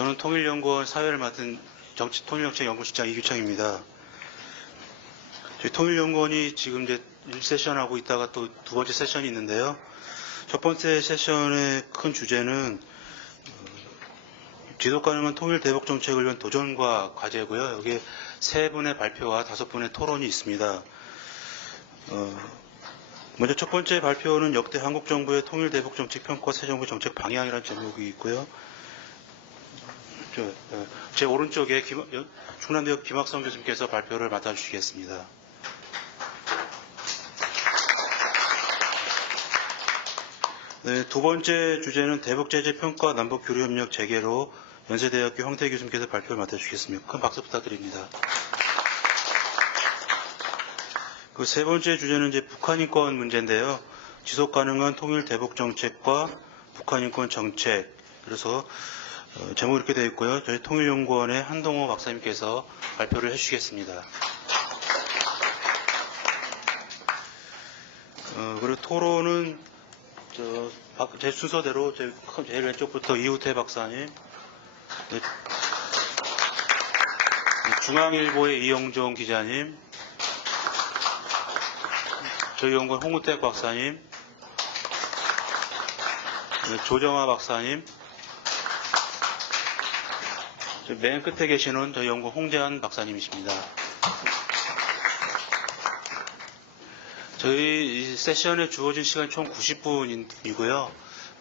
저는 통일연구원 사회를 맡은 통일정책연구실장 이규창입니다. 저희 통일연구원이 지금 이제 1세션 하고 있다가 또 두 번째 세션이 있는데요. 첫 번째 세션의 큰 주제는 지속 가능한 통일 대북 정책을 위한 도전과 과제고요. 여기에 3분의 발표와 5분의 토론이 있습니다. 먼저 첫 번째 발표는 역대 한국 정부의 통일 대북 정책 평가 새 정부 정책 방향이라는 제목이 있고요. 제 오른쪽에 충남대학 김학성 교수님께서 발표를 맡아주시겠습니다. 네, 두 번째 주제는 대북제재 평가 남북 교류협력 재개로 연세대학교 황태 교수님께서 발표를 맡아주시겠습니다. 큰 박수 부탁드립니다. 그 세 번째 주제는 이제 북한 인권 문제인데요. 지속 가능한 통일 대북 정책과 북한 인권 정책. 그래서 제목이 이렇게 되어 있고요. 저희 통일연구원의 한동호 박사님께서 발표를 해주시겠습니다. 그리고 토론은 제 순서대로 제일 왼쪽부터 이우태 박사님, 중앙일보의 이영종 기자님, 저희 연구원 홍우택 박사님, 조정아 박사님, 맨 끝에 계시는 저희 연구원 홍재한 박사님이십니다. 저희 세션에 주어진 시간이 총 90분이고요.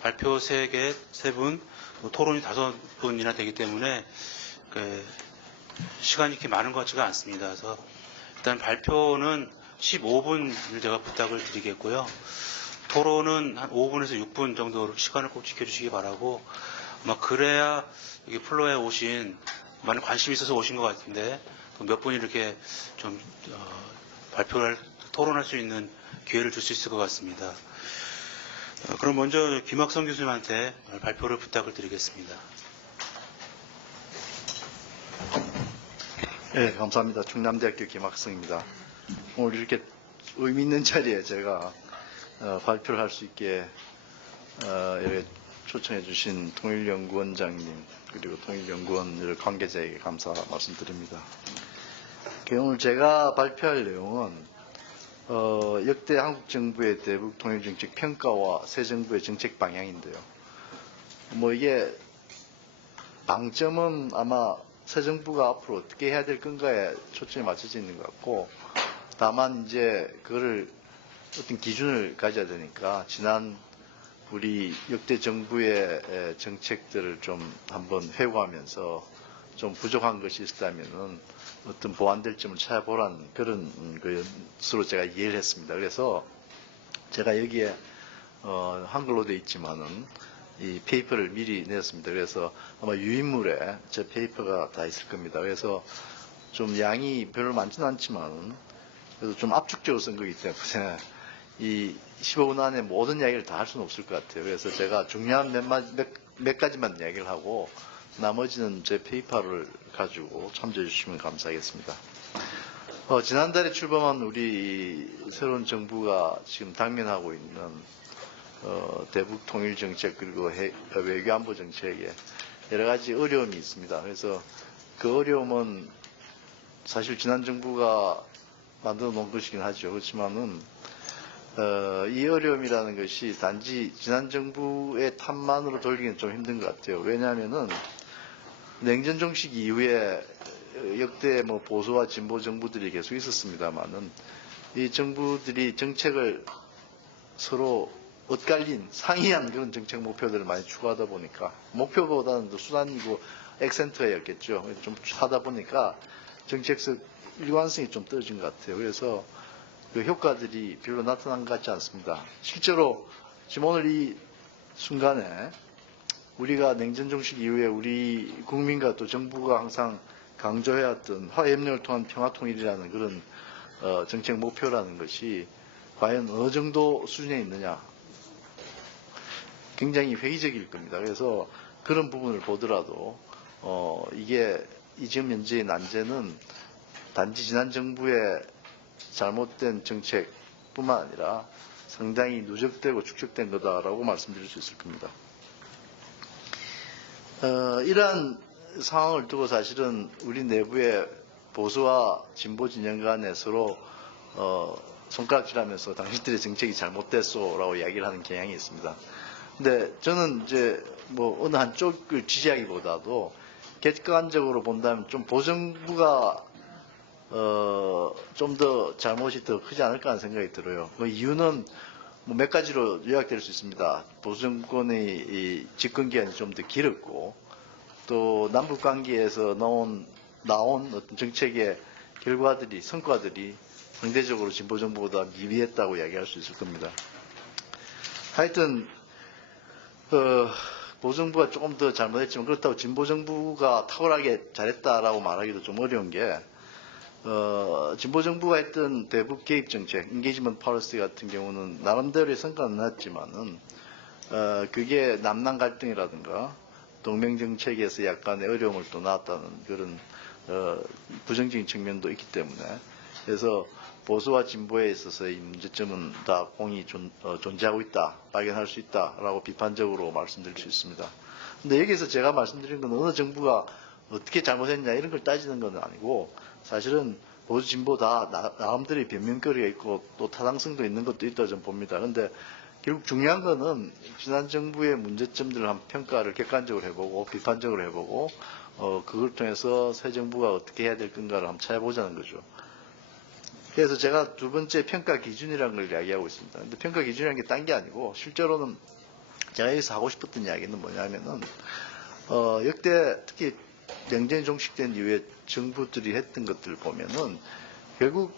발표 3분, 토론이 5분이나 되기 때문에 시간이 이렇게 많은 것 같지가 않습니다. 그래서 일단 발표는 15분을 제가 부탁을 드리겠고요. 토론은 한 5분에서 6분 정도 시간을 꼭 지켜주시기 바라고, 아마 그래야 여기 플로어에 오신, 많은 관심이 있어서 오신 것 같은데, 몇 분이 이렇게 좀, 토론할 수 있는 기회를 줄 수 있을 것 같습니다. 그럼 먼저 김학성 교수님한테 발표를 부탁을 드리겠습니다. 네, 감사합니다. 충남대학교 김학성입니다. 오늘 이렇게 의미 있는 자리에 제가 발표를 할 수 있게 여기 초청해 주신 통일연구원장님 그리고 통일연구원 관계자에게 감사 말씀드립니다. 오늘 제가 발표할 내용은 역대 한국 정부의 대북 통일 정책 평가와 새 정부의 정책 방향인데요. 이게 방점은 아마 새 정부가 앞으로 어떻게 해야 될 건가에 초점이 맞춰져 있는 것 같고, 다만 이제 그거를 어떤 기준을 가져야 되니까 지난 우리 역대 정부의 정책들을 좀 한번 회고하면서 좀 부족한 것이 있다면은 어떤 보완될 점을 찾아보라는 그런 것으로 제가 이해를 했습니다. 그래서 제가 여기에 한글로 되어 있지만은 이 페이퍼를 미리 냈습니다. 그래서 아마 유인물에 제 페이퍼가 다 있을 겁니다. 그래서 좀 양이 별로 많지는 않지만 그래도 좀 압축적으로 쓴 거기 때문에 이 15분 안에 모든 이야기를 다 할 수는 없을 것 같아요. 그래서 제가 중요한 몇 가지만 이야기를 하고 나머지는 제 페이퍼를 가지고 참조해 주시면 감사하겠습니다. 지난달에 출범한 우리 새로운 정부가 지금 당면하고 있는 대북 통일 정책 그리고 외교안보 정책에 여러 가지 어려움이 있습니다. 그래서 그 어려움은 사실 지난 정부가 만들어 놓은 것이긴 하죠. 그렇지만은 이 어려움이라는 것이 단지 지난 정부의 탓만으로 돌리기는 좀 힘든 것 같아요. 왜냐하면은 냉전 종식 이후에 역대 보수와 진보 정부들이 계속 있었습니다만은 이 정부들이 정책을 서로 엇갈린 상이한 그런 정책 목표들을 많이 추구하다 보니까 목표보다는 더 수단이고 액센트였겠죠. 좀 하다 보니까 정책적 일관성이 좀 떨어진 것 같아요. 그래서 그 효과들이 별로 나타난 것 같지 않습니다. 실제로 지금 오늘 이 순간에 우리가 냉전 종식 이후에 우리 국민과 또 정부가 항상 강조해왔던 화해협력을 통한 평화통일이라는 그런 정책 목표라는 것이 과연 어느 정도 수준에 있느냐 굉장히 회의적일 겁니다. 그래서 그런 부분을 보더라도 이게 지금 현재의 난제는 단지 지난 정부의 잘못된 정책뿐만 아니라 상당히 누적되고 축적된 거다라고 말씀드릴 수 있을 겁니다. 이러한 상황을 두고 사실은 우리 내부의 보수와 진보 진영 간에 서로 손가락질하면서 당신들의 정책이 잘못됐소라고 이야기를 하는 경향이 있습니다. 근데 저는 이제 뭐 어느 한쪽을 지지하기보다도 객관적으로 본다면 좀 보정부가 좀 더 잘못이 더 크지 않을까 하는 생각이 들어요. 그 이유는 뭐 몇 가지로 요약될 수 있습니다. 보수정권의 이 집권 기간이 좀 더 길었고, 또 남북 관계에서 나온 어떤 정책의 결과들이, 성과들이 상대적으로 진보 정부보다 미비했다고 이야기할 수 있을 겁니다. 하여튼 보수정부가 조금 더 잘못했지만 그렇다고 진보 정부가 탁월하게 잘했다라고 말하기도 좀 어려운 게 진보 정부가 했던 대북 개입 정책, 인게이지먼트 policy 같은 경우는 나름대로의 성과는 났지만은 그게 남남 갈등이라든가 동맹 정책에서 약간의 어려움을 또 낳았다는 그런 부정적인 측면도 있기 때문에, 그래서 보수와 진보에 있어서의 문제점은 다 공히 존재하고 있다, 발견할 수 있다라고 비판적으로 말씀드릴 수 있습니다. 근데 여기서 제가 말씀드린 건 어느 정부가 어떻게 잘못했냐 이런 걸 따지는 건 아니고, 사실은 보수 진보 다 나름대로의 변명거리가 있고 또 타당성도 있는 것도 있다고 저는 봅니다. 근데 결국 중요한 거는 지난 정부의 문제점들을 한번 평가를 객관적으로 해보고 비판적으로 해보고 그걸 통해서 새 정부가 어떻게 해야 될 건가를 한번 찾아보자는 거죠. 그래서 제가 두 번째 평가 기준이라는 걸 이야기하고 있습니다. 근데 평가 기준이라는 게 딴 게 아니고, 실제로는 제가 여기서 하고 싶었던 이야기는 뭐냐면은 역대 특히 냉전이 종식된 이후에 정부들이 했던 것들을 보면은 결국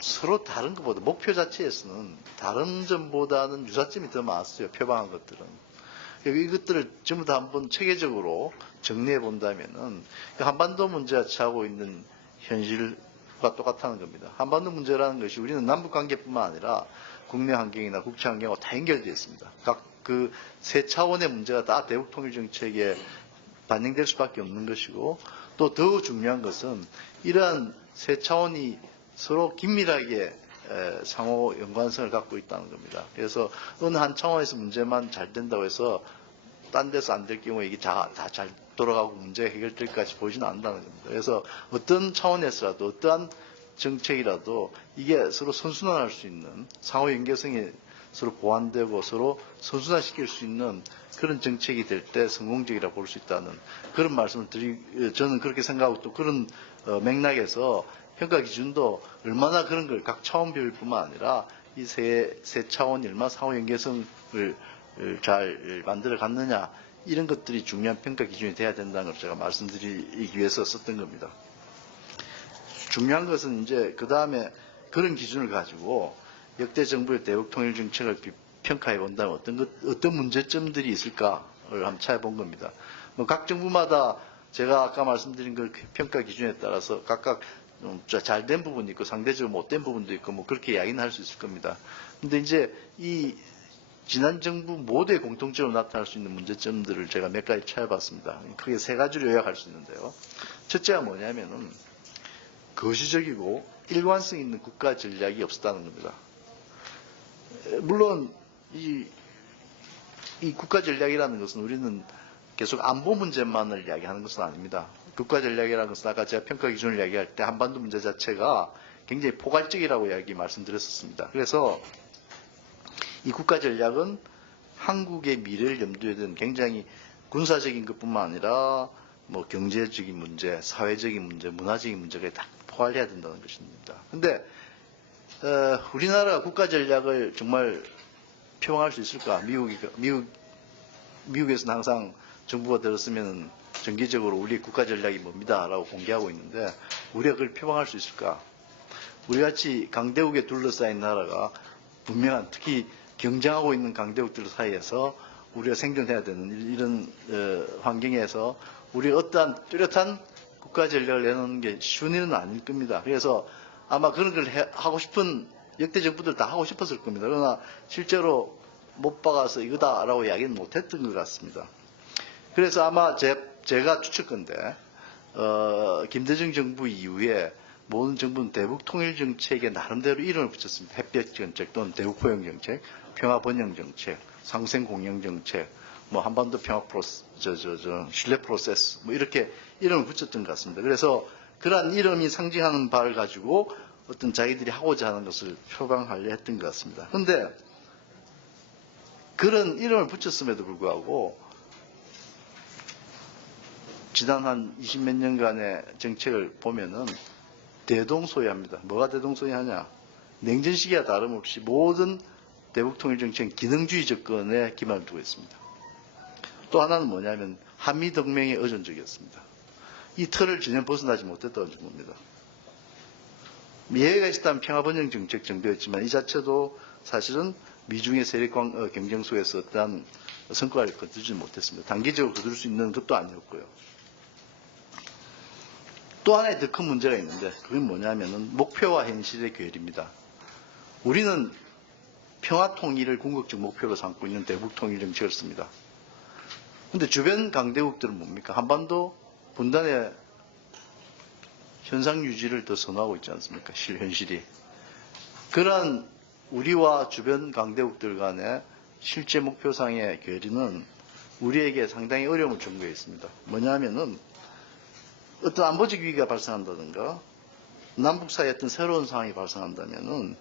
서로 다른 것보다 목표 자체에서는 다른 점보다는 유사점이 더 많았어요. 표방한 것들은. 이것들을 전부 다 한번 체계적으로 정리해 본다면은 한반도 문제가 처하고 있는 현실과 똑같다는 겁니다. 한반도 문제라는 것이 우리는 남북 관계뿐만 아니라 국내 환경이나 국제 환경과 다 연결되어 있습니다. 각 그 세 차원의 문제가 다 대북 통일 정책에 반영될 수밖에 없는 것이고, 또 더 중요한 것은 이러한 세 차원이 서로 긴밀하게 상호 연관성을 갖고 있다는 겁니다. 그래서 어느 한 차원에서 문제만 잘 된다고 해서 딴 데서 안 될 경우에 이게 다 잘 돌아가고 문제가 해결될까지 보이지는 않는다는 겁니다. 그래서 어떤 차원에서라도 어떠한 정책이라도 이게 서로 선순환할 수 있는, 상호 연계성이 서로 보완되고 서로 선순환시킬 수 있는 그런 정책이 될 때 성공적이라고 볼 수 있다는 그런 말씀을 저는 그렇게 생각하고, 또 그런 맥락에서 평가 기준도 얼마나 그런 걸 각 차원별 뿐만 아니라 이 세 차원이 얼마나 상호 연계성을 잘 만들어 갔느냐, 이런 것들이 중요한 평가 기준이 돼야 된다는 걸 제가 말씀드리기 위해서 썼던 겁니다. 중요한 것은 이제 그 다음에 그런 기준을 가지고 역대 정부의 대북 통일 정책을 평가해 본다면 어떤 문제점들이 있을까를 한번 찾아본 겁니다. 뭐 각 정부마다 제가 아까 말씀드린 그 평가 기준에 따라서 각각 잘 된 부분이 있고 상대적으로 못된 부분도 있고 뭐 그렇게 이야기는 할 수 있을 겁니다. 근데 이제 이 지난 정부 모두의 공통적으로 나타날 수 있는 문제점들을 제가 몇 가지 찾아봤습니다. 크게 세 가지로 요약할 수 있는데요. 첫째가 뭐냐면은 거시적이고 일관성 있는 국가 전략이 없었다는 겁니다. 물론 이 국가 전략이라는 것은 우리는 계속 안보 문제만을 이야기하는 것은 아닙니다. 국가 전략이라는 것은 아까 제가 평가 기준을 이야기할 때 한반도 문제 자체가 굉장히 포괄적이라고 말씀드렸었습니다. 그래서 이 국가 전략은 한국의 미래를 염두에 둔 굉장히 군사적인 것뿐만 아니라 뭐 경제적인 문제, 사회적인 문제, 문화적인 문제가 다 포괄해야 된다는 것입니다. 근데 우리나라 국가 전략을 정말 표방할 수 있을까? 미국에서는 항상 정부가 들었으면 정기적으로 우리 국가 전략이 뭡니다라고 공개하고 있는데 우리가 그걸 표방할 수 있을까? 우리같이 강대국에 둘러싸인 나라가 분명한, 특히 경쟁하고 있는 강대국들 사이에서 우리가 생존해야 되는 이런 환경에서 우리 어떠한 뚜렷한 국가 전략을 내놓는 게 쉬운 일은 아닐 겁니다. 그래서 아마 그런 걸 하고 싶은 역대 정부들 다 하고 싶었을 겁니다. 그러나 실제로 못 박아서 이거다라고 이야기는 못했던 것 같습니다. 그래서 아마 제가 추측건데 김대중 정부 이후에 모든 정부는 대북 통일 정책에 나름대로 이름을 붙였습니다. 햇볕 정책 또는 대북 포용 정책, 평화 번영 정책, 상생 공영 정책, 뭐 한반도 평화 프로세스, 신뢰 프로세스, 뭐 이렇게 이름을 붙였던 것 같습니다. 그래서 그러한 이름이 상징하는 바를 가지고 어떤 자기들이 하고자 하는 것을 표방하려 했던 것 같습니다. 그런데 그런 이름을 붙였음에도 불구하고 지난 한 20몇 년간의 정책을 보면은 대동소이합니다. 뭐가 대동소이하냐? 냉전 시기와 다름없이 모든 대북 통일 정책은 기능주의 접근에 기반을 두고 있습니다. 또 하나는 뭐냐면 한미 동맹에 의존적이었습니다. 이 틀을 전혀 벗어나지 못했다는 겁니다. 예외가 있었다면 평화번영 정책 정도였지만 이 자체도 사실은 미중의 세력 경쟁 속에서 어떠한 성과를 거두지 못했습니다. 단기적으로 거둘 수 있는 것도 아니었고요. 또 하나의 더 큰 문제가 있는데 그건 뭐냐면은 목표와 현실의 괴리입니다. 우리는 평화 통일을 궁극적 목표로 삼고 있는 대북 통일 정책을 씁니다. 그런데 주변 강대국들은 뭡니까? 한반도 분단의 현상 유지를 더 선호하고 있지 않습니까? 현실이. 그러한 우리와 주변 강대국들 간의 실제 목표상의 괴리는 우리에게 상당히 어려움을 전거해 있습니다. 뭐냐면은 어떤 안보적 위기가 발생한다든가 남북 사이에 어떤 새로운 상황이 발생한다면은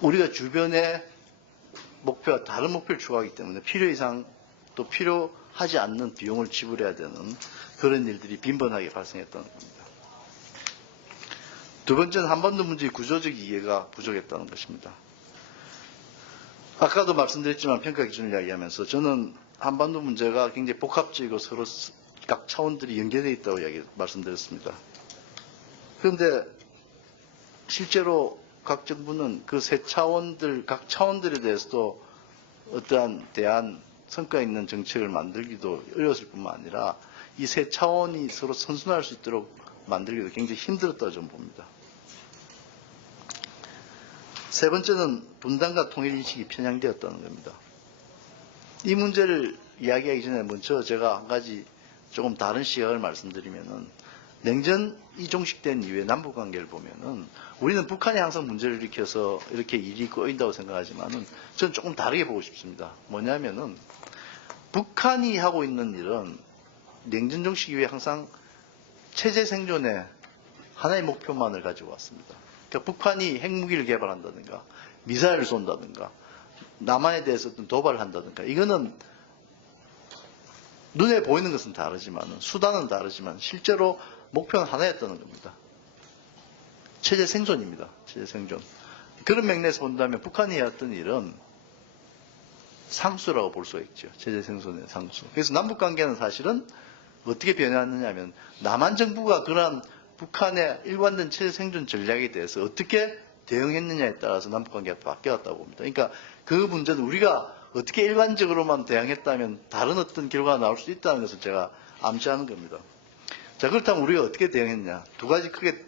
우리가 주변의 목표와 다른 목표를 추구하기 때문에 필요 이상 또 필요하지 않는 비용을 지불해야 되는 그런 일들이 빈번하게 발생했다는 겁니다. 두 번째는 한반도 문제의 구조적 이해가 부족했다는 것입니다. 아까도 말씀드렸지만 평가 기준을 이야기하면서 저는 한반도 문제가 굉장히 복합적이고 서로 각 차원들이 연계되어 있다고 말씀드렸습니다. 그런데 실제로 각 정부는 그 세 차원들, 각 차원들에 대해서도 어떠한 대안, 성과 있는 정책을 만들기도 어려웠을 뿐만 아니라 이 세 차원이 서로 선순환할 수 있도록 만들기도 굉장히 힘들었다고 저는 봅니다. 세 번째는 분단과 통일인식이 편향되었다는 겁니다. 이 문제를 이야기하기 전에 먼저 제가 한 가지 조금 다른 시각을 말씀드리면은 냉전이 종식된 이후에 남북관계를 보면은 우리는 북한이 항상 문제를 일으켜서 이렇게 일이 꼬인다고 생각하지만은 저는 조금 다르게 보고 싶습니다. 뭐냐면은 북한이 하고 있는 일은 냉전 종식 이후에 항상 체제 생존의 하나의 목표만을 가지고 왔습니다. 그러니까 북한이 핵무기를 개발한다든가 미사일을 쏜다든가 남한에 대해서 어떤 도발을 한다든가 이거는 눈에 보이는 것은 다르지만 수단은 다르지만 실제로 목표는 하나였다는 겁니다. 체제 생존입니다. 체제 생존. 그런 맥락에서 본다면 북한이 해왔던 일은 상수라고 볼 수가 있죠. 체제 생존의 상수. 그래서 남북관계는 사실은 어떻게 변했느냐 하면 남한 정부가 그러한 북한의 일관된 체제 생존 전략에 대해서 어떻게 대응했느냐에 따라서 남북관계가 바뀌었다고 봅니다. 그러니까 그 문제는 우리가 어떻게 일관적으로만 대응했다면 다른 어떤 결과가 나올 수 있다는 것을 제가 암시하는 겁니다. 자, 그렇다면 우리가 어떻게 대응했냐? 두 가지 크게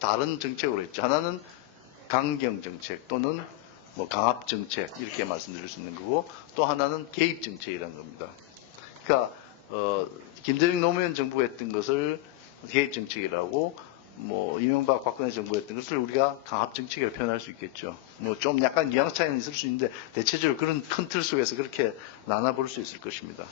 다른 정책으로 했죠. 하나는 강경 정책 또는 뭐 강압 정책 이렇게 말씀드릴 수 있는 거고 또 하나는 개입 정책이라는 겁니다. 그러니까 김대중 노무현 정부가 했던 것을 개입 정책이라고 뭐 이명박 박근혜 정부가 했던 것을 우리가 강압 정책이라고 표현할 수 있겠죠. 뭐 좀 약간 뉘앙스 차이는 있을 수 있는데 대체적으로 그런 큰 틀 속에서 그렇게 나눠볼 수 있을 것입니다.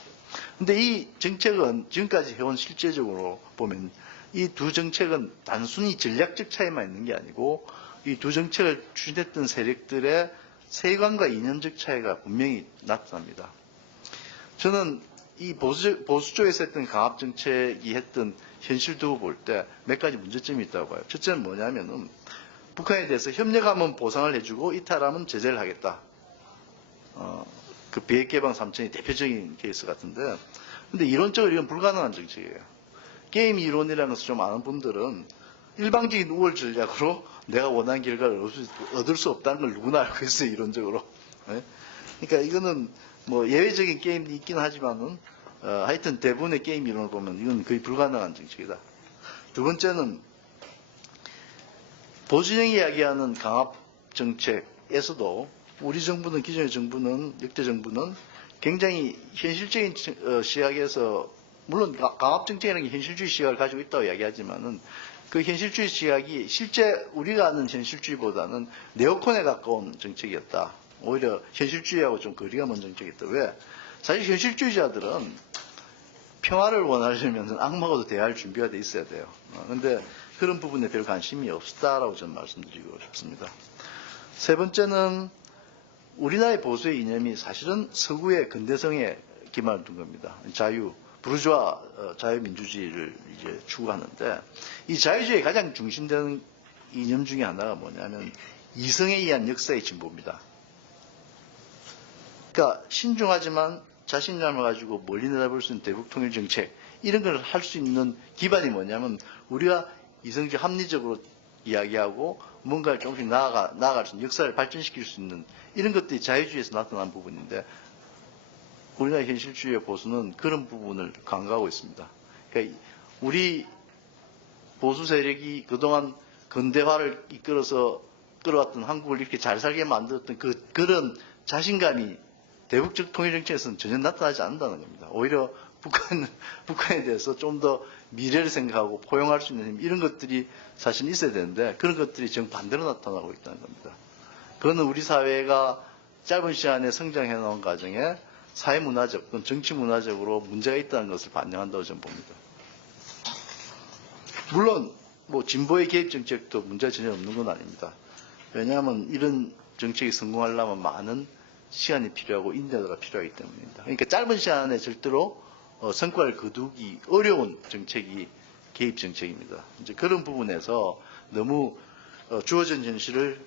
근데 이 정책은 지금까지 해온 실제적으로 보면 이 두 정책은 단순히 전략적 차이만 있는 게 아니고 이 두 정책을 추진했던 세력들의 세관과 이념적 차이가 분명히 나타납니다. 저는 이 보수 쪽에서 했던 강압 정책이 했던 현실 두고 볼 때 몇 가지 문제점이 있다고 봐요. 첫째는 뭐냐면은 북한에 대해서 협력하면 보상을 해주고 이탈하면 제재를 하겠다. 그 비핵개방 3천이 대표적인 케이스 같은데 근데 이론적으로 이건 불가능한 정책이에요. 게임 이론이라는 것을 좀 아는 분들은 일방적인 우월 전략으로 내가 원하는 결과를 얻을 수 없다는 걸 누구나 알고 있어요. 이론적으로. 네? 그러니까 이거는 뭐 예외적인 게임이 있긴 하지만은 하여튼 대부분의 게임 이론을 보면 이건 거의 불가능한 정책이다. 두 번째는 보수정이 이야기하는 강압 정책에서도 우리 정부는 기존의 정부는 역대 정부는 굉장히 현실적인 시각에서 물론 강압 정책이라는 게 현실주의 시각을 가지고 있다고 이야기하지만은 그 현실주의 시각이 실제 우리가 아는 현실주의보다는 네오콘에 가까운 정책이었다. 오히려 현실주의하고 좀 거리가 먼 정책이었다. 왜? 사실 현실주의자들은 평화를 원하려면 악마하고도 대화할 준비가 돼 있어야 돼요. 그런데 그런 부분에 별 관심이 없다라고 저는 말씀드리고 싶습니다. 세 번째는 우리나라의 보수의 이념이 사실은 서구의 근대성에 기반을 둔 겁니다. 부르주아 자유민주주의를 이제 추구하는데 이 자유주의의 가장 중심되는 이념 중에 하나가 뭐냐면 이성에 의한 역사의 진보입니다. 그러니까 신중하지만 자신감을 가지고 멀리 내다볼 수 있는 대북 통일 정책 이런 걸 할 수 있는 기반이 뭐냐면 우리가 이성적 합리적으로 이야기하고 뭔가를 조금씩 나아갈 수 있는 역사를 발전시킬 수 있는 이런 것들이 자유주의에서 나타난 부분인데 우리나라 현실주의 보수는 그런 부분을 간과하고 있습니다. 그러니까 우리 보수 세력이 그동안 근대화를 이끌어서 끌어왔던 한국을 이렇게 잘 살게 만들었던 그런 자신감이 대북적 통일 정책에서는 전혀 나타나지 않는다는 겁니다. 오히려 북한에 대해서 좀 더 미래를 생각하고 포용할 수 있는 힘, 이런 것들이 사실 있어야 되는데 그런 것들이 정반대로 나타나고 있다는 겁니다. 그거는 우리 사회가 짧은 시간에 성장해 나온 과정에 사회문화적 또는 정치문화적으로 문제가 있다는 것을 반영한다고 저는 봅니다. 물론 뭐 진보의 개입 정책도 문제가 전혀 없는 건 아닙니다. 왜냐하면 이런 정책이 성공하려면 많은 시간이 필요하고 인내가 필요하기 때문입니다. 그러니까 짧은 시간에 절대로 성과를 거두기 어려운 정책이 개입 정책입니다. 이제 그런 부분에서 너무 주어진 현실을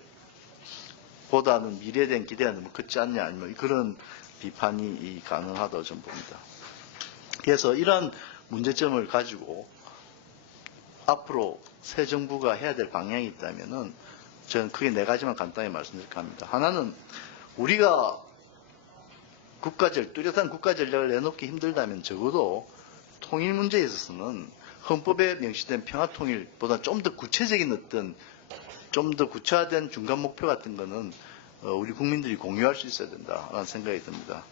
보다는 미래에 대한 기대가 너무 크지 않냐 아니면 그런 비판이 가능하다고 저는 봅니다. 그래서 이러한 문제점을 가지고 앞으로 새 정부가 해야 될 방향이 있다면은 저는 크게 네 가지만 간단히 말씀드릴까 합니다. 하나는 우리가 뚜렷한 국가 전략을 내놓기 힘들다면 적어도 통일 문제에 있어서는 헌법에 명시된 평화통일보다 좀 더 구체적인 어떤 좀 더 구체화된 중간 목표 같은 거는 우리 국민들이 공유할 수 있어야 된다라는 생각이 듭니다.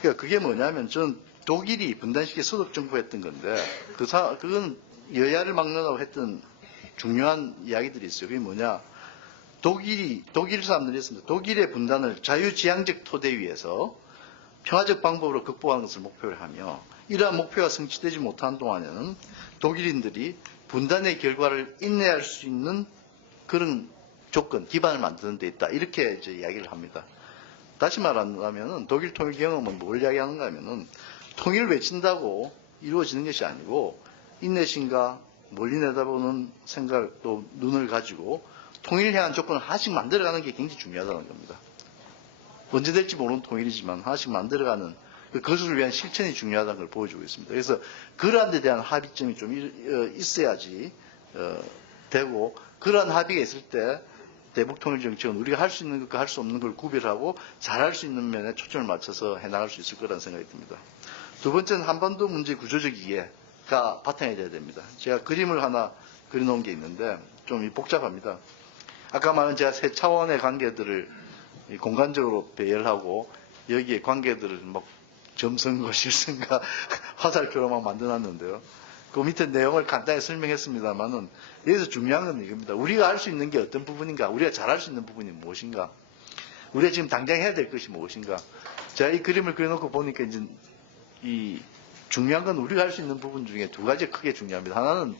그러니까 그게 뭐냐면 저는 독일이 분단식의 소득정부 했던 건데 그건 여야를 막론하고 했던 중요한 이야기들이 있어요. 그게 뭐냐? 독일 사람들이 했습니다. 독일의 분단을 자유지향적 토대 위에서 평화적 방법으로 극복하는 것을 목표로 하며 이러한 목표가 성취되지 못한 동안에는 독일인들이 분단의 결과를 인내할 수 있는 그런 조건, 기반을 만드는 데 있다. 이렇게 이제 이야기를 합니다. 다시 말하면 독일 통일 경험은 뭘 이야기하는가 하면은 통일을 외친다고 이루어지는 것이 아니고 인내심과 멀리 내다보는 생각 또 눈을 가지고 통일을 향한 조건을 하나씩 만들어가는 게 굉장히 중요하다는 겁니다. 언제 될지 모르는 통일이지만 하나씩 만들어가는 그것을 위한 실천이 중요하다는 걸 보여주고 있습니다. 그래서 그러한 데 대한 합의점이 좀 있어야지 되고 그러한 합의가 있을 때 대북 통일 정책은 우리가 할 수 있는 것과 할 수 없는 걸 구별하고 잘할 수 있는 면에 초점을 맞춰서 해나갈 수 있을 거라는 생각이 듭니다. 두 번째는 한반도 문제 구조적 이해가 바탕이 돼야 됩니다. 제가 그림을 하나 그려놓은 게 있는데 좀 복잡합니다. 아까 말한 제가 세 차원의 관계들을 공간적으로 배열하고 여기에 관계들을 막 점선과 실선과 화살표로 막 만들어놨는데요. 그 밑에 내용을 간단히 설명했습니다만은 여기서 중요한 건 이겁니다. 우리가 할 수 있는 게 어떤 부분인가? 우리가 잘할 수 있는 부분이 무엇인가? 우리가 지금 당장 해야 될 것이 무엇인가? 제가 이 그림을 그려놓고 보니까 이제 이 중요한 건 우리가 할 수 있는 부분 중에 두 가지 크게 중요합니다. 하나는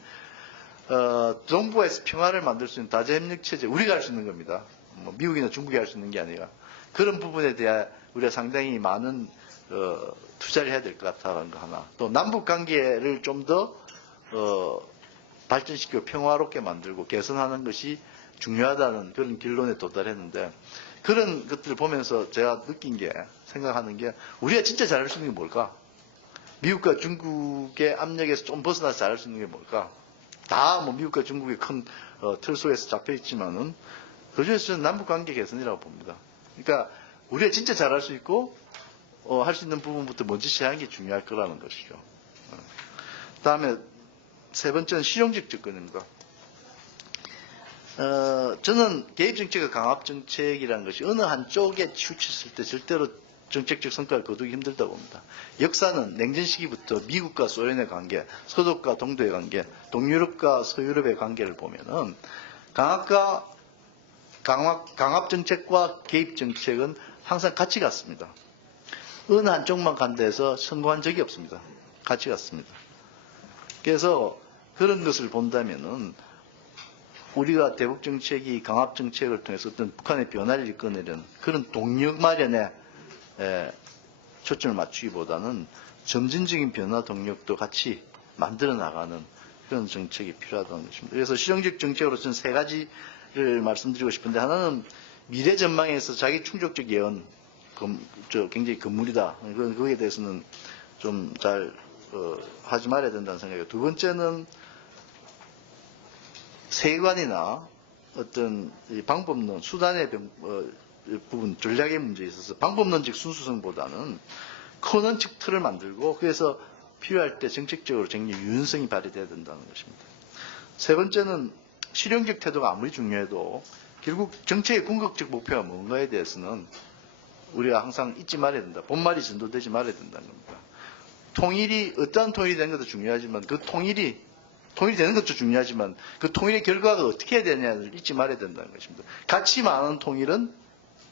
정부에서 평화를 만들 수 있는 다자협력 체제, 우리가 할 수 있는 겁니다. 뭐 미국이나 중국이 할 수 있는 게 아니라 그런 부분에 대해 우리가 상당히 많은 투자를 해야 될 것 같다는 거 하나. 또 남북 관계를 좀 더 발전시키고 평화롭게 만들고 개선하는 것이 중요하다는 그런 결론에 도달했는데 그런 것들을 보면서 제가 느낀 게 생각하는 게 우리가 진짜 잘할 수 있는 게 뭘까? 미국과 중국의 압력에서 좀 벗어나서 잘할 수 있는 게 뭘까? 다 뭐 미국과 중국의 큰 틀 속에서 잡혀 있지만은 그중에서 저는 남북 관계 개선이라고 봅니다. 그러니까 우리가 진짜 잘할 수 있고 할 수 있는 부분부터 먼저 시작하는 게 중요할 거라는 것이죠. 다음에 세 번째는 실용적 접근입니다. 저는 개입정책과 강압정책이라는 것이 어느 한쪽에 치우쳤을 때 절대로 정책적 성과를 거두기 힘들다고 봅니다. 역사는 냉전 시기부터 미국과 소련의 관계, 서독과 동도의 관계, 동유럽과 서유럽의 관계를 보면은 강압정책과 개입정책은 항상 같이 갔습니다. 어느 한쪽만 간 데서 성공한 적이 없습니다. 같이 갔습니다. 그래서 그런 것을 본다면은 우리가 대북 정책이 강압 정책을 통해서 어떤 북한의 변화를 이끌어내는 그런 동력 마련에 초점을 맞추기보다는 점진적인 변화 동력도 같이 만들어 나가는 그런 정책이 필요하다는 것입니다. 그래서 실용적 정책으로 저는 세 가지를 말씀드리고 싶은데, 하나는 미래 전망에서 자기 충족적 예언, 굉장히 건물이다. 거기에 대해서는 좀 잘 하지 말아야 된다는 생각이고, 두 번째는 세관이나 어떤 방법론, 수단의 부분, 전략의 문제에 있어서 방법론적 순수성보다는 커넌적 틀을 만들고, 그래서 필요할 때 정책적으로 굉장히 유연성이 발휘돼야 된다는 것입니다. 세 번째는 실용적 태도가 아무리 중요해도 결국 정책의 궁극적 목표가 뭔가에 대해서는 우리가 항상 잊지 말아야 된다. 본말이 전도되지 말아야 된다는 겁니다. 통일이, 어떠한 통일이 되는 것도 중요하지만 그 통일이 되는 것도 중요하지만 그 통일의 결과가 어떻게 해야 되냐를 잊지 말아야 된다는 것입니다. 가치 많은 통일은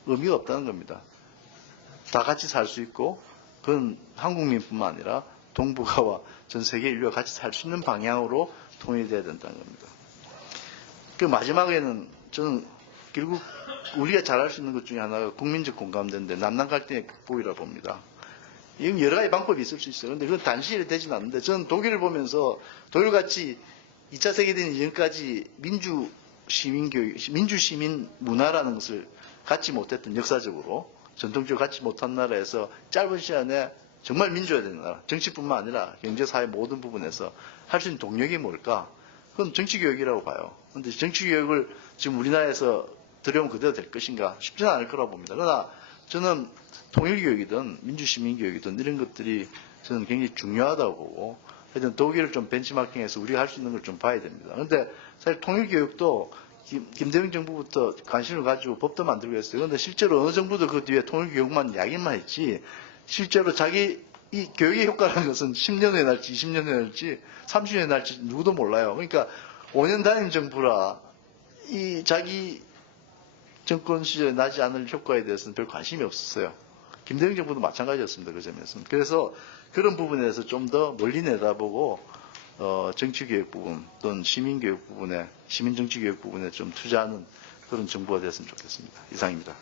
의미가 없다는 겁니다. 다 같이 살 수 있고, 그건 한국민뿐만 아니라 동북아와 전 세계 인류가 같이 살 수 있는 방향으로 통일돼야 된다는 겁니다. 그 마지막에는 저는 결국 우리가 잘할 수 있는 것 중에 하나가 국민적 공감대인데, 남남 갈등의 극복이라고 봅니다. 이건 여러 가지 방법이 있을 수 있어요. 그런데 그건 단시일에 되지는 않는데, 저는 독일을 보면서 독일같이 2차 세계대전 이전까지 민주시민 문화라는 것을 갖지 못했던, 역사적으로 전통적으로 갖지 못한 나라에서 짧은 시간에 정말 민주화된 나라, 정치뿐만 아니라 경제, 사회 모든 부분에서 할 수 있는 동력이 뭘까? 그건 정치교육이라고 봐요. 그런데 정치교육을 지금 우리나라에서 들여오면 그대로 될 것인가? 쉽지는 않을 거라고 봅니다. 그러나 저는 통일교육이든 민주시민교육이든 이런 것들이 저는 굉장히 중요하다고 보고, 하여튼 독일을 좀 벤치마킹해서 우리가 할 수 있는 걸 좀 봐야 됩니다. 그런데 사실 통일교육도 김대중 정부부터 관심을 가지고 법도 만들고 했어요. 그런데 실제로 어느 정부도 그 뒤에 통일교육만 이야기만 했지, 실제로 자기 이 교육의 효과라는 것은 10년 후에 날지 20년 후에 날지 30년에 날지 누구도 몰라요. 그러니까 5년 단임 정부라 이 자기 정권 시절에 나지 않을 효과에 대해서는 별 관심이 없었어요. 김대중 정부도 마찬가지였습니다. 그 점에서는. 그래서 그런 부분에서 좀 더 멀리 내다보고 정치교육 부분 또는 시민교육 부분에, 시민정치교육 부분에 좀 투자하는 그런 정부가 됐으면 좋겠습니다. 이상입니다.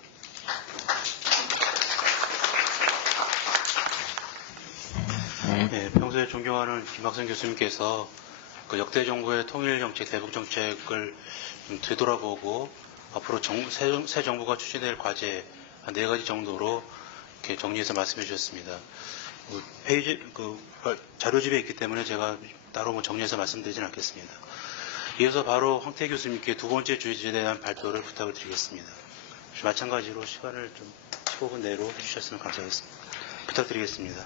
네, 평소에 존경하는 김학선 교수님께서 그 역대 정부의 통일정책, 대북정책을 좀 되돌아보고 앞으로 새 정부가 추진할 과제 한 4가지 정도로 이렇게 정리해서 말씀해 주셨습니다. 자료집에 있기 때문에 제가 따로 뭐 정리해서 말씀드리진 않겠습니다. 이어서 바로 황태 교수님께 두 번째 주제에 대한 발표를 부탁을 드리겠습니다. 마찬가지로 시간을 좀 15분 내로 해주셨으면 감사하겠습니다. 부탁드리겠습니다.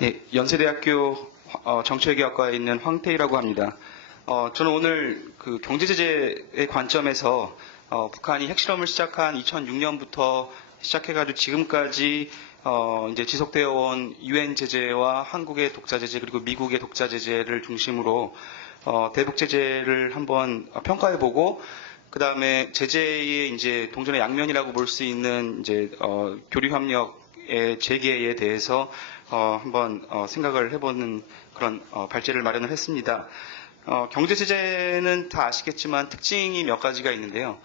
네, 연세대학교 정치외교학과에 있는 황태희라고 합니다. 저는 오늘 그 경제제재의 관점에서 북한이 핵실험을 시작한 2006년부터 시작해가지고 지금까지 이제 지속되어 온 UN 제재와 한국의 독자 제재 그리고 미국의 독자 제재를 중심으로 대북 제재를 한번 평가해보고, 그 다음에 제재의 이제 동전의 양면이라고 볼 수 있는 이제 교류 협력의 재개에 대해서 한번 생각을 해보는 그런 발제를 마련을 했습니다. 경제 제재는 다 아시겠지만 특징이 몇 가지가 있는데요.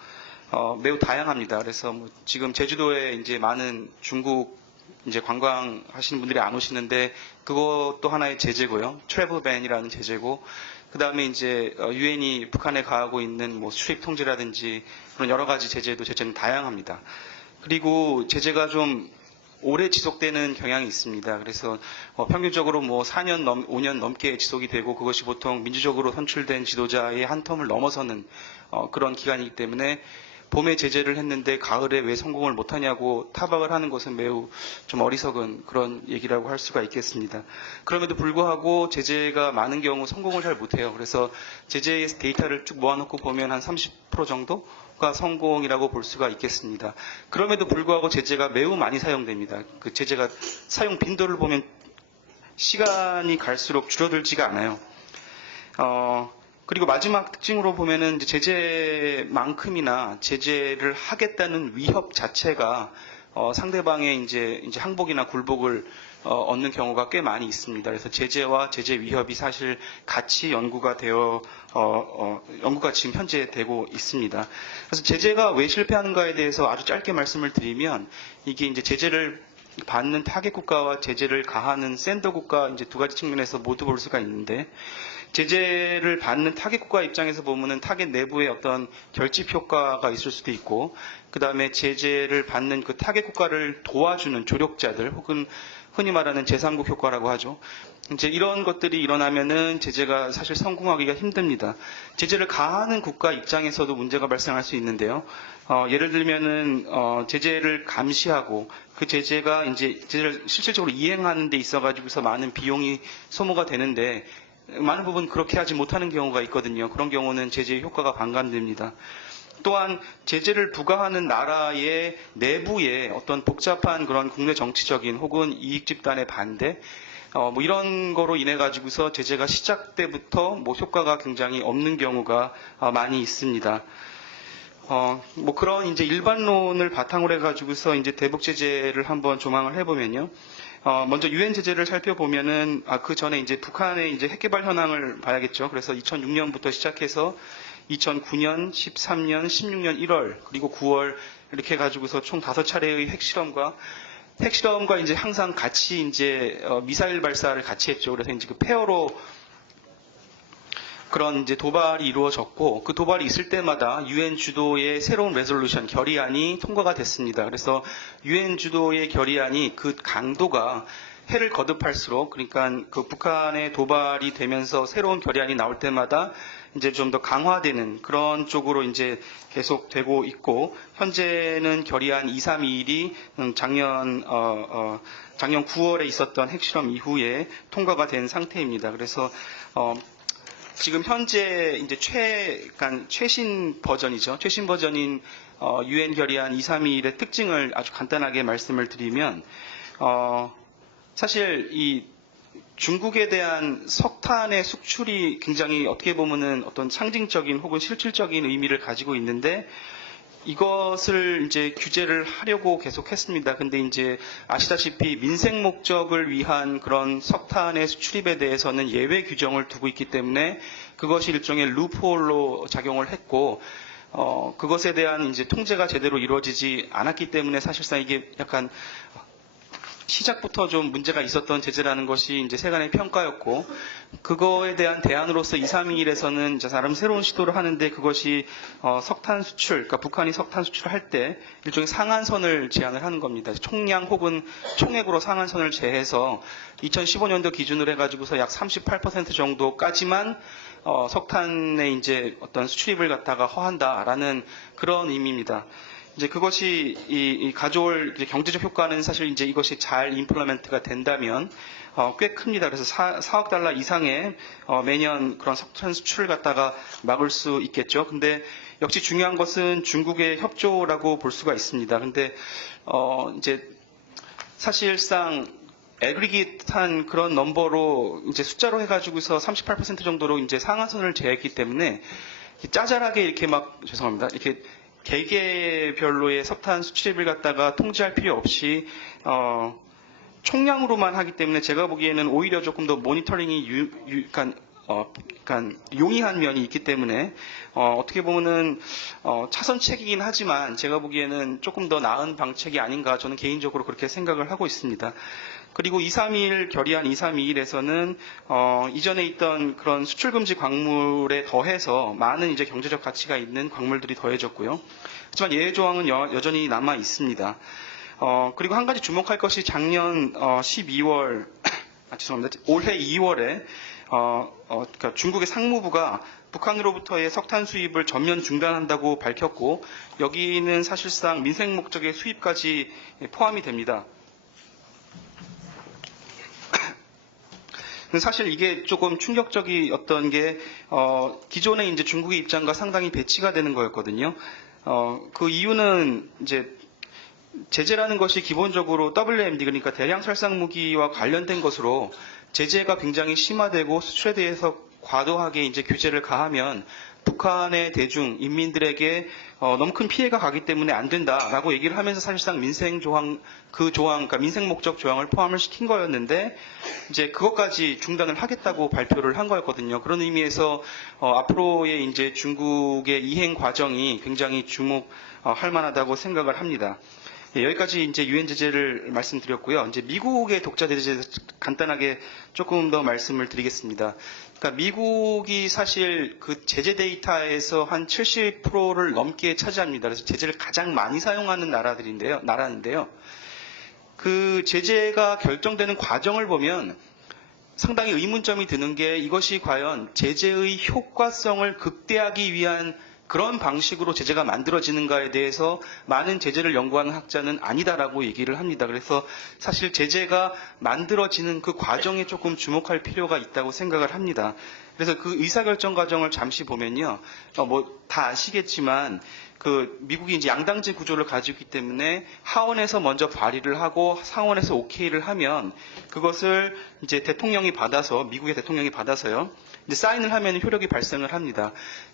매우 다양합니다. 그래서 뭐 지금 제주도에 이제 많은 중국 이제 관광하시는 분들이 안 오시는데 그것도 하나의 제재고요. 트래블 밴이라는 제재고, 그 다음에 이제 유엔이 북한에 가하고 있는 뭐 수입 통제라든지 그런 여러 가지 제재는 다양합니다. 그리고 제재가 좀 오래 지속되는 경향이 있습니다. 그래서 평균적으로 뭐 4년 5년 넘게 지속이 되고, 그것이 보통 민주적으로 선출된 지도자의 한 텀을 넘어서는 그런 기간이기 때문에 봄에 제재를 했는데 가을에 왜 성공을 못하냐고 타박을 하는 것은 매우 좀 어리석은 그런 얘기라고 할 수가 있겠습니다. 그럼에도 불구하고 제재가 많은 경우 성공을 잘 못해요. 그래서 제재의 데이터를 쭉 모아놓고 보면 한 30% 정도가 성공이라고 볼 수가 있겠습니다. 그럼에도 불구하고 제재가 매우 많이 사용됩니다. 그 제재가 사용 빈도를 보면 시간이 갈수록 줄어들지가 않아요. 그리고 마지막 특징으로 보면은 이제 제재만큼이나 제재를 하겠다는 위협 자체가 상대방의 이제 항복이나 굴복을 얻는 경우가 꽤 많이 있습니다. 그래서 제재와 제재 위협이 사실 같이 연구가 연구가 지금 현재 되고 있습니다. 그래서 제재가 왜 실패하는가에 대해서 아주 짧게 말씀을 드리면, 이게 이제 제재를 받는 타겟 국가와 제재를 가하는 샌더 국가, 이제 두 가지 측면에서 모두 볼 수가 있는데, 제재를 받는 타겟 국가 입장에서 보면은 타겟 내부에 어떤 결집 효과가 있을 수도 있고, 그 다음에 제재를 받는 그 타겟 국가를 도와주는 조력자들, 혹은 흔히 말하는 제3국 효과라고 하죠. 이제 이런 것들이 일어나면은 제재가 사실 성공하기가 힘듭니다. 제재를 가하는 국가 입장에서도 문제가 발생할 수 있는데요. 예를 들면은 제재를 감시하고 그 제재가 이제 제재를 실질적으로 이행하는 데 있어가지고서 많은 비용이 소모가 되는데, 많은 부분 그렇게 하지 못하는 경우가 있거든요. 그런 경우는 제재의 효과가 반감됩니다. 또한 제재를 부과하는 나라의 내부에 어떤 복잡한 그런 국내 정치적인 혹은 이익 집단의 반대, 뭐 이런 거로 인해 가지고서 제재가 시작 때부터 뭐 효과가 굉장히 없는 경우가 많이 있습니다. 뭐 그런 이제 일반론을 바탕으로 해가지고서 이제 대북 제재를 한번 조망을 해보면요. 먼저 유엔 제재를 살펴보면은 그 전에 이제 북한의 이제 핵 개발 현황을 봐야겠죠. 그래서 2006년부터 시작해서 2009년, 13년, 16년 1월 그리고 9월 이렇게 해가지고서 총 5차례의 핵실험과 이제 항상 같이 이제 미사일 발사를 같이 했죠. 그래서 이제 그 페어로 그런 이제 도발이 이루어졌고, 그 도발이 있을 때마다 유엔 주도의 새로운 레졸루션 결의안이 통과가 됐습니다. 그래서 유엔 주도의 결의안이 그 강도가 해를 거듭할수록, 그러니까 그 북한의 도발이 되면서 새로운 결의안이 나올 때마다 이제 좀 더 강화되는 그런 쪽으로 이제 계속 되고 있고, 현재는 결의안 231이 작년 9월에 있었던 핵실험 이후에 통과가 된 상태입니다. 그래서 지금 현재 이제 최신 버전이죠. 최신 버전인 유엔 결의안 231의 특징을 아주 간단하게 말씀을 드리면, 사실 이 중국에 대한 석탄의 수출이 굉장히 어떻게 보면은 어떤 상징적인 혹은 실질적인 의미를 가지고 있는데, 이것을 이제 규제를 하려고 계속 했습니다. 근데 이제 아시다시피 민생 목적을 위한 그런 석탄의 수출입에 대해서는 예외 규정을 두고 있기 때문에 그것이 일종의 루프홀로 작용을 했고, 그것에 대한 이제 통제가 제대로 이루어지지 않았기 때문에 사실상 이게 약간 시작부터 좀 문제가 있었던 제재라는 것이 이제 세간의 평가였고, 그거에 대한 대안으로서 2321에서는 이제 나름 새로운 시도를 하는데, 그것이 석탄 수출, 그러니까 북한이 석탄 수출을 할 때 일종의 상한선을 제한을 하는 겁니다. 총량 혹은 총액으로 상한선을 제해서 2015년도 기준으로 해가지고서 약 38% 정도까지만 석탄의 이제 어떤 수출입을 갖다가 허한다라는 그런 의미입니다. 이제 그것이 가져올 이제 경제적 효과는 사실 이제 이것이 잘 임플리먼트가 된다면 꽤 큽니다. 그래서 4억 달러 이상의 매년 그런 석탄 수출을 갖다가 막을 수 있겠죠. 근데 역시 중요한 것은 중국의 협조라고 볼 수가 있습니다. 근데 이제 사실상 애그리깃한 그런 넘버로 이제 숫자로 해가지고서 38% 정도로 이제 상한선을 제했기 때문에 짜잘하게 이렇게 이렇게 개개별로의 석탄 수출입을 갖다가 통제할 필요 없이 총량으로만 하기 때문에 제가 보기에는 오히려 조금 더 모니터링이 용이한 면이 있기 때문에 어떻게 보면은 차선책이긴 하지만 제가 보기에는 조금 더 나은 방책이 아닌가, 저는 개인적으로 그렇게 생각을 하고 있습니다. 그리고 231 결의안 2321에서는 이전에 있던 그런 수출금지 광물에 더해서 많은 이제 경제적 가치가 있는 광물들이 더해졌고요. 하지만 예외 조항은 여전히 남아 있습니다. 그리고 한 가지 주목할 것이 작년 12월, 올해 2월에 그러니까 중국의 상무부가 북한으로부터의 석탄 수입을 전면 중단한다고 밝혔고, 여기는 사실상 민생 목적의 수입까지 포함이 됩니다. 사실 이게 조금 충격적이었던 게 기존의 이제 중국의 입장과 상당히 배치가 되는 거였거든요. 그 이유는 이제 제재라는 것이 기본적으로 WMD, 그러니까 대량 살상 무기와 관련된 것으로 제재가 굉장히 심화되고 수출에 대해서 과도하게 이제 규제를 가하면 북한의 대중 인민들에게 너무 큰 피해가 가기 때문에 안 된다라고 얘기를 하면서 사실상 민생 조항 그러니까 민생 목적 조항을 포함을 시킨 거였는데 이제 그것까지 중단을 하겠다고 발표를 한 거였거든요. 그런 의미에서 앞으로의 이제 중국의 이행 과정이 굉장히 주목할 만하다고 생각을 합니다. 예, 여기까지 이제 유엔 제재를 말씀드렸고요. 이제 미국의 독자 제재 간단하게 조금 더 말씀을 드리겠습니다. 그러니까 미국이 사실 그 제재 데이터에서 한 70%를 넘게 차지합니다. 그래서 제재를 가장 많이 사용하는 나라인데요. 그 제재가 결정되는 과정을 보면 상당히 의문점이 드는 게 이것이 과연 제재의 효과성을 극대화하기 위한 그런 방식으로 제재가 만들어지는가에 대해서 많은 제재를 연구하는 학자는 아니다라고 얘기를 합니다. 그래서 사실 제재가 만들어지는 그 과정에 조금 주목할 필요가 있다고 생각을 합니다. 그래서 그 의사결정 과정을 잠시 보면요. 다 아시겠지만 그 미국이 이제 양당제 구조를 가지고 있기 때문에 하원에서 먼저 발의를 하고 상원에서 오케이를 하면 그것을 이제 미국의 대통령이 받아서요. 이제 사인을 하면 효력이 발생을 합니다.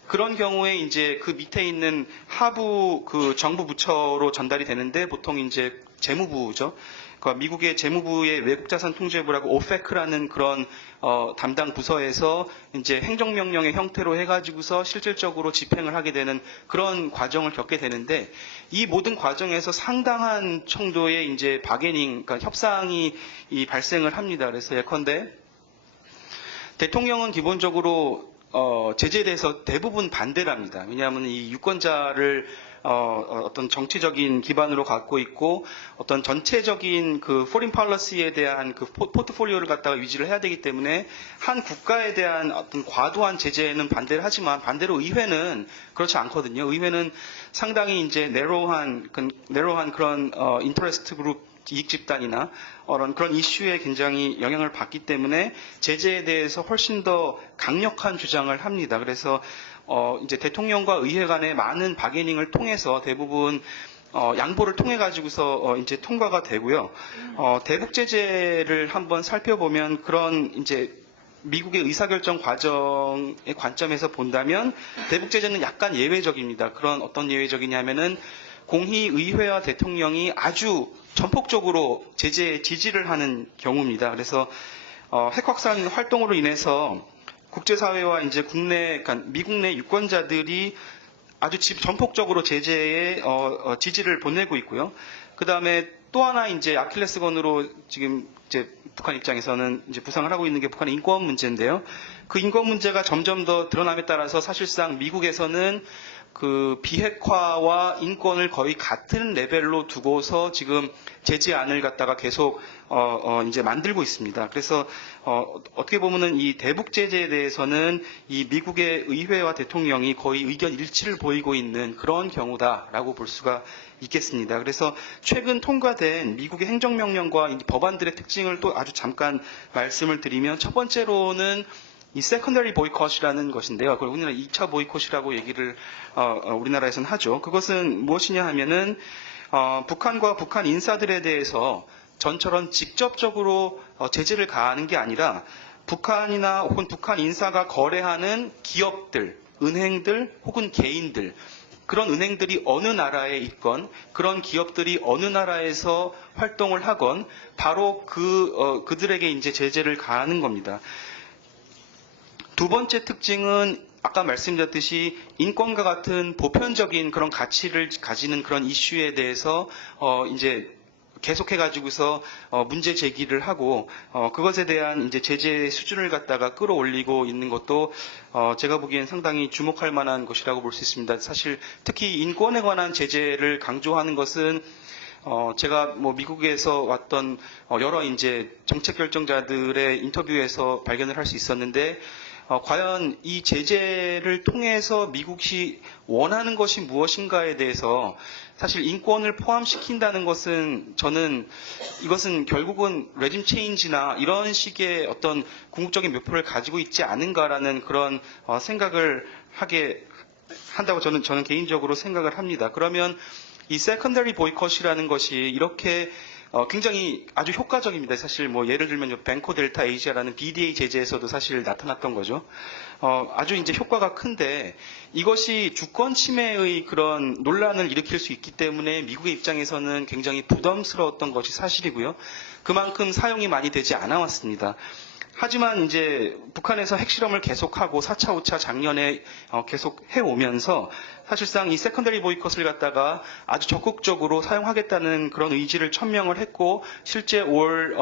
그런 경우에 이제 그 밑에 있는 하부 그 정부 부처로 전달이 되는데 보통 이제 재무부죠. 그러니까 미국의 재무부의 외국자산통제부라고 오페크라는 그런 담당 부서에서 이제 행정명령의 형태로 해가지고서 실질적으로 집행을 하게 되는 그런 과정을 겪게 되는데 이 모든 과정에서 상당한 정도의 이제 바게닝, 그러니까 협상이 발생을 합니다. 그래서 예컨대 대통령은 기본적으로 제재에 대해서 대부분 반대를 합니다. 왜냐하면 이 유권자를 어떤 정치적인 기반으로 갖고 있고 어떤 전체적인 그 포린 팔러시에 대한 그 포트폴리오를 갖다가 유지를 해야 되기 때문에 한 국가에 대한 어떤 과도한 제재에는 반대를 하지만 반대로 의회는 그렇지 않거든요. 의회는 상당히 이제 내로한 그런 인터레스트 그룹 이익 집단이나 그런 이슈에 굉장히 영향을 받기 때문에 제재에 대해서 훨씬 더 강력한 주장을 합니다. 그래서 이제 대통령과 의회 간의 많은 바게닝을 통해서 대부분 양보를 통해 가지고서 이제 통과가 되고요. 대북 제재를 한번 살펴보면 그런 이제 미국의 의사결정 과정의 관점에서 본다면 대북 제재는 약간 예외적입니다. 그런 어떤 예외적이냐면은 공의회와 대통령이 아주 전폭적으로 제재에 지지를 하는 경우입니다. 그래서 핵 확산 활동으로 인해서 국제사회와 이제 그러니까 미국 내 유권자들이 아주 전폭적으로 제재에 지지를 보내고 있고요. 그 다음에 또 하나 이제 아킬레스건으로 지금 이제 북한 입장에서는 이제 부상을 하고 있는 게 북한의 인권 문제인데요. 그 인권 문제가 점점 더 드러남에 따라서 사실상 미국에서는 그 비핵화와 인권을 거의 같은 레벨로 두고서 지금 제재안을 갖다가 계속 이제 만들고 있습니다. 그래서 어떻게 보면은 이 대북 제재에 대해서는 이 미국의 의회와 대통령이 거의 의견 일치를 보이고 있는 그런 경우다라고 볼 수가 있겠습니다. 그래서 최근 통과된 미국의 행정명령과 법안들의 특징을 또 아주 잠깐 말씀을 드리면 첫 번째로는 이 세컨더리 보이콧이라는 것인데요. 그걸 우리나라 2차 보이콧이라고 얘기를 우리나라에서는 하죠. 그것은 무엇이냐 하면은 북한과 북한 인사들에 대해서 전처럼 직접적으로 제재를 가하는 게 아니라 북한이나 혹은 북한 인사가 거래하는 기업들, 은행들 혹은 개인들 그런 은행들이 어느 나라에 있건 그런 기업들이 어느 나라에서 활동을 하건 바로 그들에게 이제 제재를 가하는 겁니다. 두 번째 특징은 아까 말씀드렸듯이 인권과 같은 보편적인 그런 가치를 가지는 그런 이슈에 대해서 이제 계속해가지고서 문제 제기를 하고 그것에 대한 이제 제재 수준을 갖다가 끌어올리고 있는 것도 제가 보기엔 상당히 주목할 만한 것이라고 볼 수 있습니다. 사실 특히 인권에 관한 제재를 강조하는 것은 제가 뭐 미국에서 왔던 여러 이제 정책 결정자들의 인터뷰에서 발견을 할 수 있었는데 과연 이 제재를 통해서 미국이 원하는 것이 무엇인가에 대해서 사실 인권을 포함시킨다는 것은 저는 이것은 결국은 레짐 체인지나 이런 식의 어떤 궁극적인 목표를 가지고 있지 않은가라는 그런 생각을 하게 한다고 저는 개인적으로 생각을 합니다. 그러면 이 세컨더리 보이콧이라는 것이 이렇게 굉장히 아주 효과적입니다. 사실 뭐 예를 들면 뱅코 델타 에이지아라는 BDA 제재에서도 사실 나타났던 거죠. 아주 이제 효과가 큰데 이것이 주권 침해의 그런 논란을 일으킬 수 있기 때문에 미국의 입장에서는 굉장히 부담스러웠던 것이 사실이고요. 그만큼 사용이 많이 되지 않아 왔습니다. 하지만 이제 북한에서 핵실험을 계속하고 4차, 5차 작년에 계속 해오면서 사실상 이 세컨더리 보이콧을 갖다가 아주 적극적으로 사용하겠다는 그런 의지를 천명을 했고 실제 올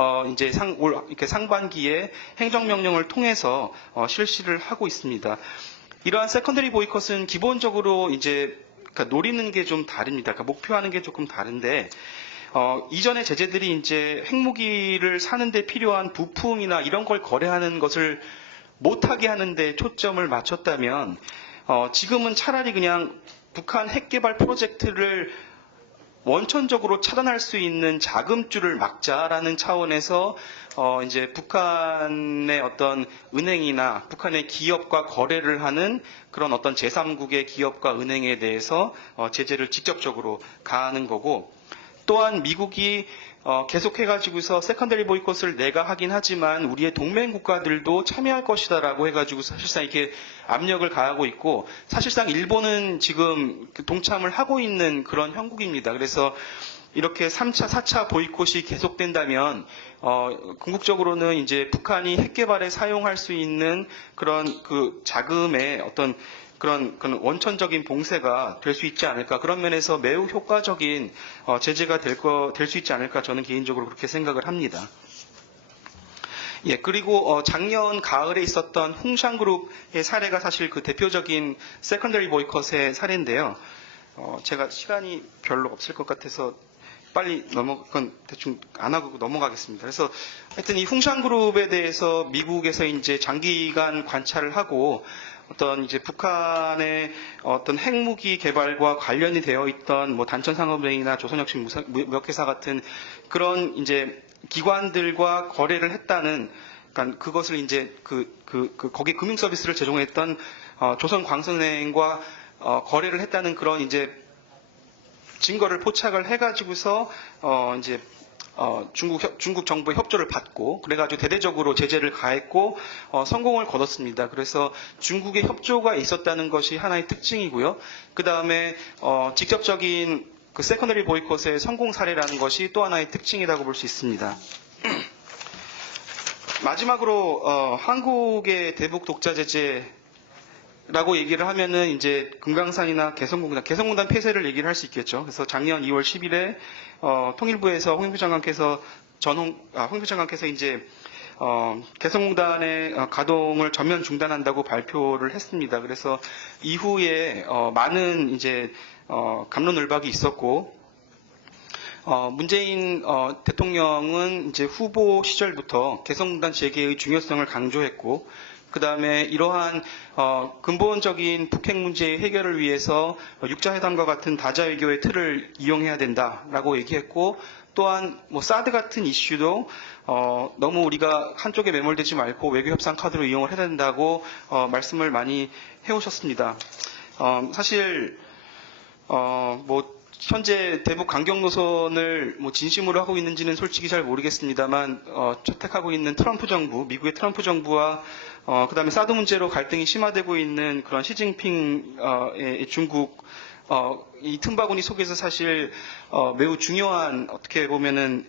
이렇게 상반기에 행정명령을 통해서 실시를 하고 있습니다. 이러한 세컨더리 보이콧은 기본적으로 이제 그러니까 노리는 게 좀 다릅니다. 그러니까 목표하는 게 조금 다른데 이전의 제재들이 이제 핵무기를 사는데 필요한 부품이나 이런 걸 거래하는 것을 못하게 하는데 초점을 맞췄다면, 지금은 차라리 그냥 북한 핵개발 프로젝트를 원천적으로 차단할 수 있는 자금줄을 막자라는 차원에서 이제 북한의 어떤 은행이나 북한의 기업과 거래를 하는 그런 어떤 제3국의 기업과 은행에 대해서 제재를 직접적으로 가하는 거고, 또한 미국이 계속해가지고서 세컨더리 보이콧을 내가 하긴 하지만 우리의 동맹 국가들도 참여할 것이다라고 해가지고 사실상 이렇게 압력을 가하고 있고, 사실상 일본은 지금 동참을 하고 있는 그런 형국입니다. 그래서 이렇게 3차, 4차 보이콧이 계속된다면 궁극적으로는 이제 북한이 핵 개발에 사용할 수 있는 그런 그 자금의 어떤 그런 원천적인 봉쇄가 될 수 있지 않을까. 그런 면에서 매우 효과적인 제재가 될 수 있지 않을까. 저는 개인적으로 그렇게 생각을 합니다. 예, 그리고 작년 가을에 있었던 홍샹그룹의 사례가 사실 그 대표적인 세컨더리 보이콧의 사례인데요. 제가 시간이 별로 없을 것 같아서 빨리 그건 대충 안 하고 넘어가겠습니다. 그래서 하여튼 이 홍샹그룹에 대해서 미국에서 이제 장기간 관찰을 하고 어떤 이제 북한의 어떤 핵무기 개발과 관련이 되어 있던 뭐 단천산업은행이나 조선혁신무역회사 같은 그런 이제 기관들과 거래를 했다는, 그러니까 그것을 이제 거기 금융 서비스를 제공했던 조선광선은행과 거래를 했다는 그런 이제 증거를 포착을 해가지고서 이제 중국 정부의 협조를 받고 그래가지고 대대적으로 제재를 가했고 성공을 거뒀습니다. 그래서 중국의 협조가 있었다는 것이 하나의 특징이고요. 그 다음에 직접적인 그 세컨더리 보이콧의 성공 사례라는 것이 또 하나의 특징이라고 볼 수 있습니다. 마지막으로 한국의 대북 독자 제재라고 얘기를 하면은 이제 금강산이나 개성공단 폐쇄를 얘기를 할 수 있겠죠. 그래서 작년 2월 10일에 통일부에서 홍영표 장관께서 이제 개성공단의 가동을 전면 중단한다고 발표를 했습니다. 그래서 이후에 많은 이제 갑론을박이 있었고, 문재인 대통령은 이제 후보 시절부터 개성공단 재개의 중요성을 강조했고, 그 다음에 이러한 근본적인 북핵 문제의 해결을 위해서 육자회담과 같은 다자외교의 틀을 이용해야 된다라고 얘기했고, 또한 뭐 사드 같은 이슈도 너무 우리가 한쪽에 매몰되지 말고 외교협상 카드로 이용을 해야 된다고 말씀을 많이 해오셨습니다. 사실 뭐 현재 대북 강경 노선을 뭐 진심으로 하고 있는지는 솔직히 잘 모르겠습니다만 채택하고 있는 트럼프 정부, 미국의 트럼프 정부와 그다음에 사드 문제로 갈등이 심화되고 있는 그런 시진핑의 중국 이 틈바구니 속에서 사실 매우 중요한 어떻게 보면은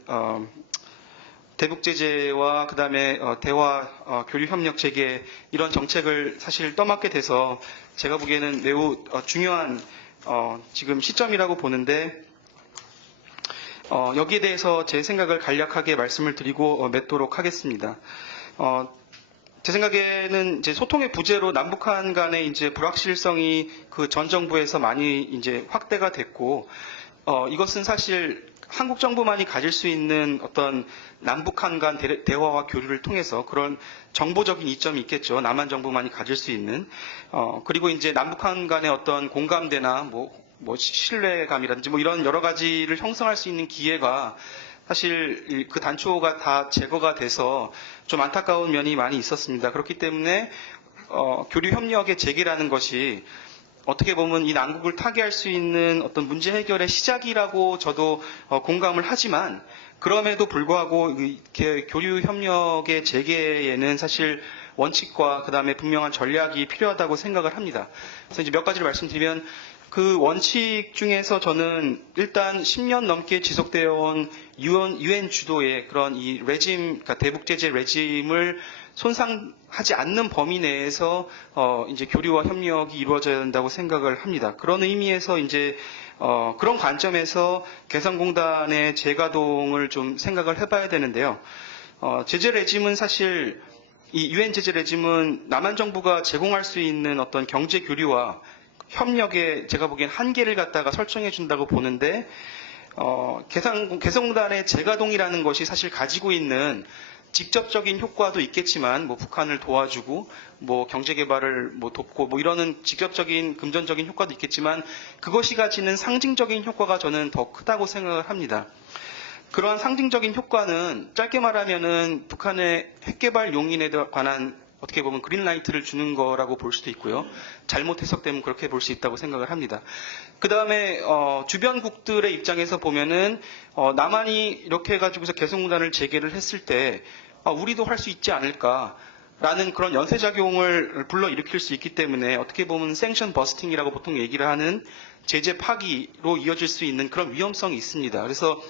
대북 제재와 그다음에 대화 교류 협력 재개 이런 정책을 사실 떠맡게 돼서 제가 보기에는 매우 중요한 지금 시점이라고 보는데, 여기에 대해서 제 생각을 간략하게 말씀을 드리고 맺도록 하겠습니다. 제 생각에는 이제 소통의 부재로 남북한 간의 이제 불확실성이 그 전 정부에서 많이 이제 확대가 됐고, 이것은 사실 한국 정부만이 가질 수 있는 어떤 남북한 간 대화와 교류를 통해서 그런 정보적인 이점이 있겠죠. 남한 정부만이 가질 수 있는. 그리고 이제 남북한 간의 어떤 공감대나 뭐 신뢰감이라든지 뭐 이런 여러 가지를 형성할 수 있는 기회가 사실 그 단초가 다 제거가 돼서 좀 안타까운 면이 많이 있었습니다. 그렇기 때문에 교류 협력의 재개라는 것이 어떻게 보면 이 난국을 타개할 수 있는 어떤 문제 해결의 시작이라고 저도 공감을 하지만 그럼에도 불구하고 교류 협력의 재개에는 사실 원칙과 그다음에 분명한 전략이 필요하다고 생각을 합니다. 그래서 이제 몇 가지를 말씀드리면 그 원칙 중에서 저는 일단 10년 넘게 지속되어 온 UN 주도의 그런 이 레짐, 그러니까 대북 제재 레짐을 손상하지 않는 범위 내에서 이제 교류와 협력이 이루어져야 된다고 생각을 합니다. 그런 의미에서 이제 그런 관점에서 개성공단의 재가동을 좀 생각을 해봐야 되는데요. 제재 레짐은 사실 이 UN 제재 레짐은 남한 정부가 제공할 수 있는 어떤 경제 교류와 협력에 제가 보기엔 한계를 갖다가 설정해 준다고 보는데 개성공단의 재가동이라는 것이 사실 가지고 있는 직접적인 효과도 있겠지만 뭐 북한을 도와주고 뭐 경제 개발을 뭐 돕고 뭐 이러는 직접적인 금전적인 효과도 있겠지만 그것이 가지는 상징적인 효과가 저는 더 크다고 생각을 합니다. 그러한 상징적인 효과는 짧게 말하면은 북한의 핵개발 용인에 관한 어떻게 보면 그린라이트를 주는 거라고 볼 수도 있고요. 잘못 해석되면 그렇게 볼 수 있다고 생각을 합니다. 그 다음에 주변국들의 입장에서 보면은 남한이 이렇게 해가지고서 개성공단을 재개를 했을 때 우리도 할 수 있지 않을까라는 그런 연쇄작용을 불러일으킬 수 있기 때문에 어떻게 보면 생션 버스팅이라고 보통 얘기를 하는 제재 파기로 이어질 수 있는 그런 위험성이 있습니다. 그래서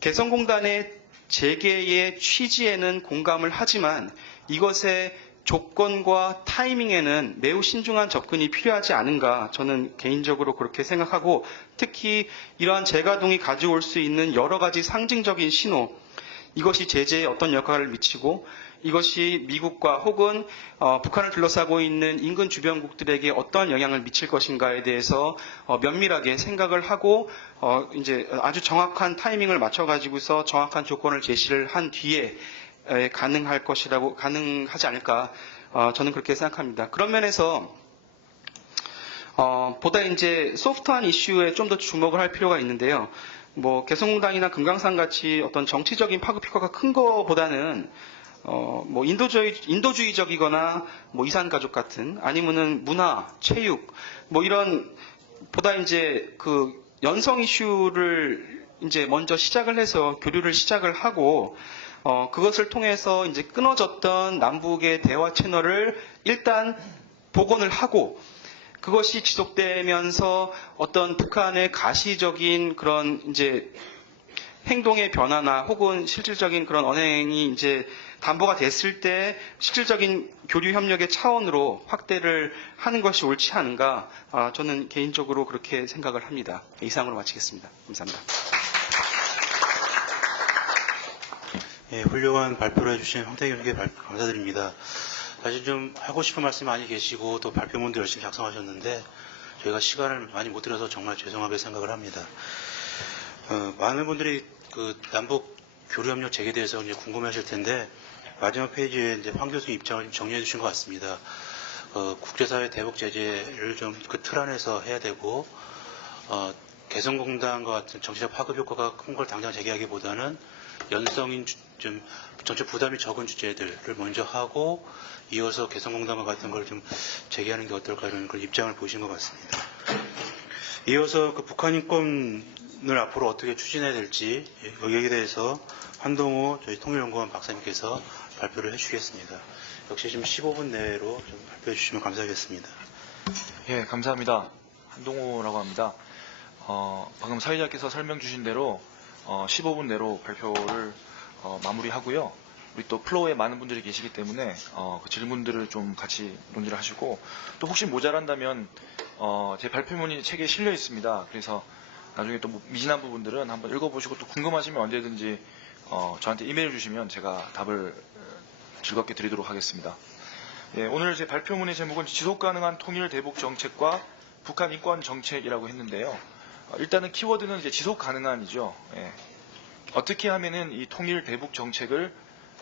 개성공단의 재개의 취지에는 공감을 하지만 이것의 조건과 타이밍에는 매우 신중한 접근이 필요하지 않은가 저는 개인적으로 그렇게 생각하고 특히 이러한 재가동이 가져올 수 있는 여러 가지 상징적인 신호 이것이 제재에 어떤 역할을 미치고 이것이 미국과 혹은 북한을 둘러싸고 있는 인근 주변국들에게 어떠한 영향을 미칠 것인가에 대해서 면밀하게 생각을 하고 이제 아주 정확한 타이밍을 맞춰가지고서 정확한 조건을 제시를 한 뒤에 가능하지 않을까 저는 그렇게 생각합니다. 그런 면에서 보다 이제 소프트한 이슈에 좀 더 주목을 할 필요가 있는데요. 뭐 개성공단이나 금강산 같이 어떤 정치적인 파급 효과가 큰 거보다는 뭐 인도주의적이거나 뭐 이산가족 같은 아니면은 문화, 체육 뭐 이런 보다 이제 그 연성 이슈를 이제 먼저 시작을 해서 교류를 시작을 하고 그것을 통해서 이제 끊어졌던 남북의 대화 채널을 일단 복원을 하고 그것이 지속되면서 어떤 북한의 가시적인 그런 이제 행동의 변화나 혹은 실질적인 그런 언행이 이제 담보가 됐을 때 실질적인 교류 협력의 차원으로 확대를 하는 것이 옳지 않은가 저는 개인적으로 그렇게 생각을 합니다. 이상으로 마치겠습니다. 감사합니다. 예, 훌륭한 발표를 해주신 황태경 교수께 감사드립니다. 사실 좀 하고 싶은 말씀이 많이 계시고 또 발표문도 열심히 작성하셨는데 저희가 시간을 많이 못 들여서 정말 죄송하게 생각을 합니다. 많은 분들이 그 남북 교류협력 재개에 대해서 이제 궁금해하실 텐데 마지막 페이지에 이제 황 교수 입장을 좀 정리해 주신 것 같습니다. 국제사회 대북 제재를 좀 그 틀 안에서 해야 되고 개성공단과 같은 정치적 파급 효과가 큰 걸 당장 제기하기보다는 연성인 좀 전체 부담이 적은 주제들을 먼저 하고 이어서 개성공단과 같은 걸 좀 제기하는 게 어떨까 이런 걸 입장을 보신 것 같습니다. 이어서 그 북한 인권을 앞으로 어떻게 추진해야 될지 여기에 대해서 한동호 저희 통일연구원 박사님께서 발표를 해주시겠습니다. 역시 지금 15분 내로 좀 발표해 주시면 감사하겠습니다. 예, 감사합니다. 한동호라고 합니다. 방금 사회자께서 설명 주신 대로 15분 내로 발표를 마무리하고요. 우리 또 플로어에 많은 분들이 계시기 때문에 그 질문들을 좀 같이 논의를 하시고 또 혹시 모자란다면 제 발표문이 책에 실려 있습니다. 그래서 나중에 또 미진한 부분들은 한번 읽어보시고 또 궁금하시면 언제든지 저한테 이메일 주시면 제가 답을 즐겁게 드리도록 하겠습니다. 예, 오늘 제 발표문의 제목은 지속가능한 통일 대북 정책과 북한 인권 정책이라고 했는데요. 일단은 키워드는 이제 지속가능한이죠. 예. 어떻게 하면은 이 통일 대북 정책을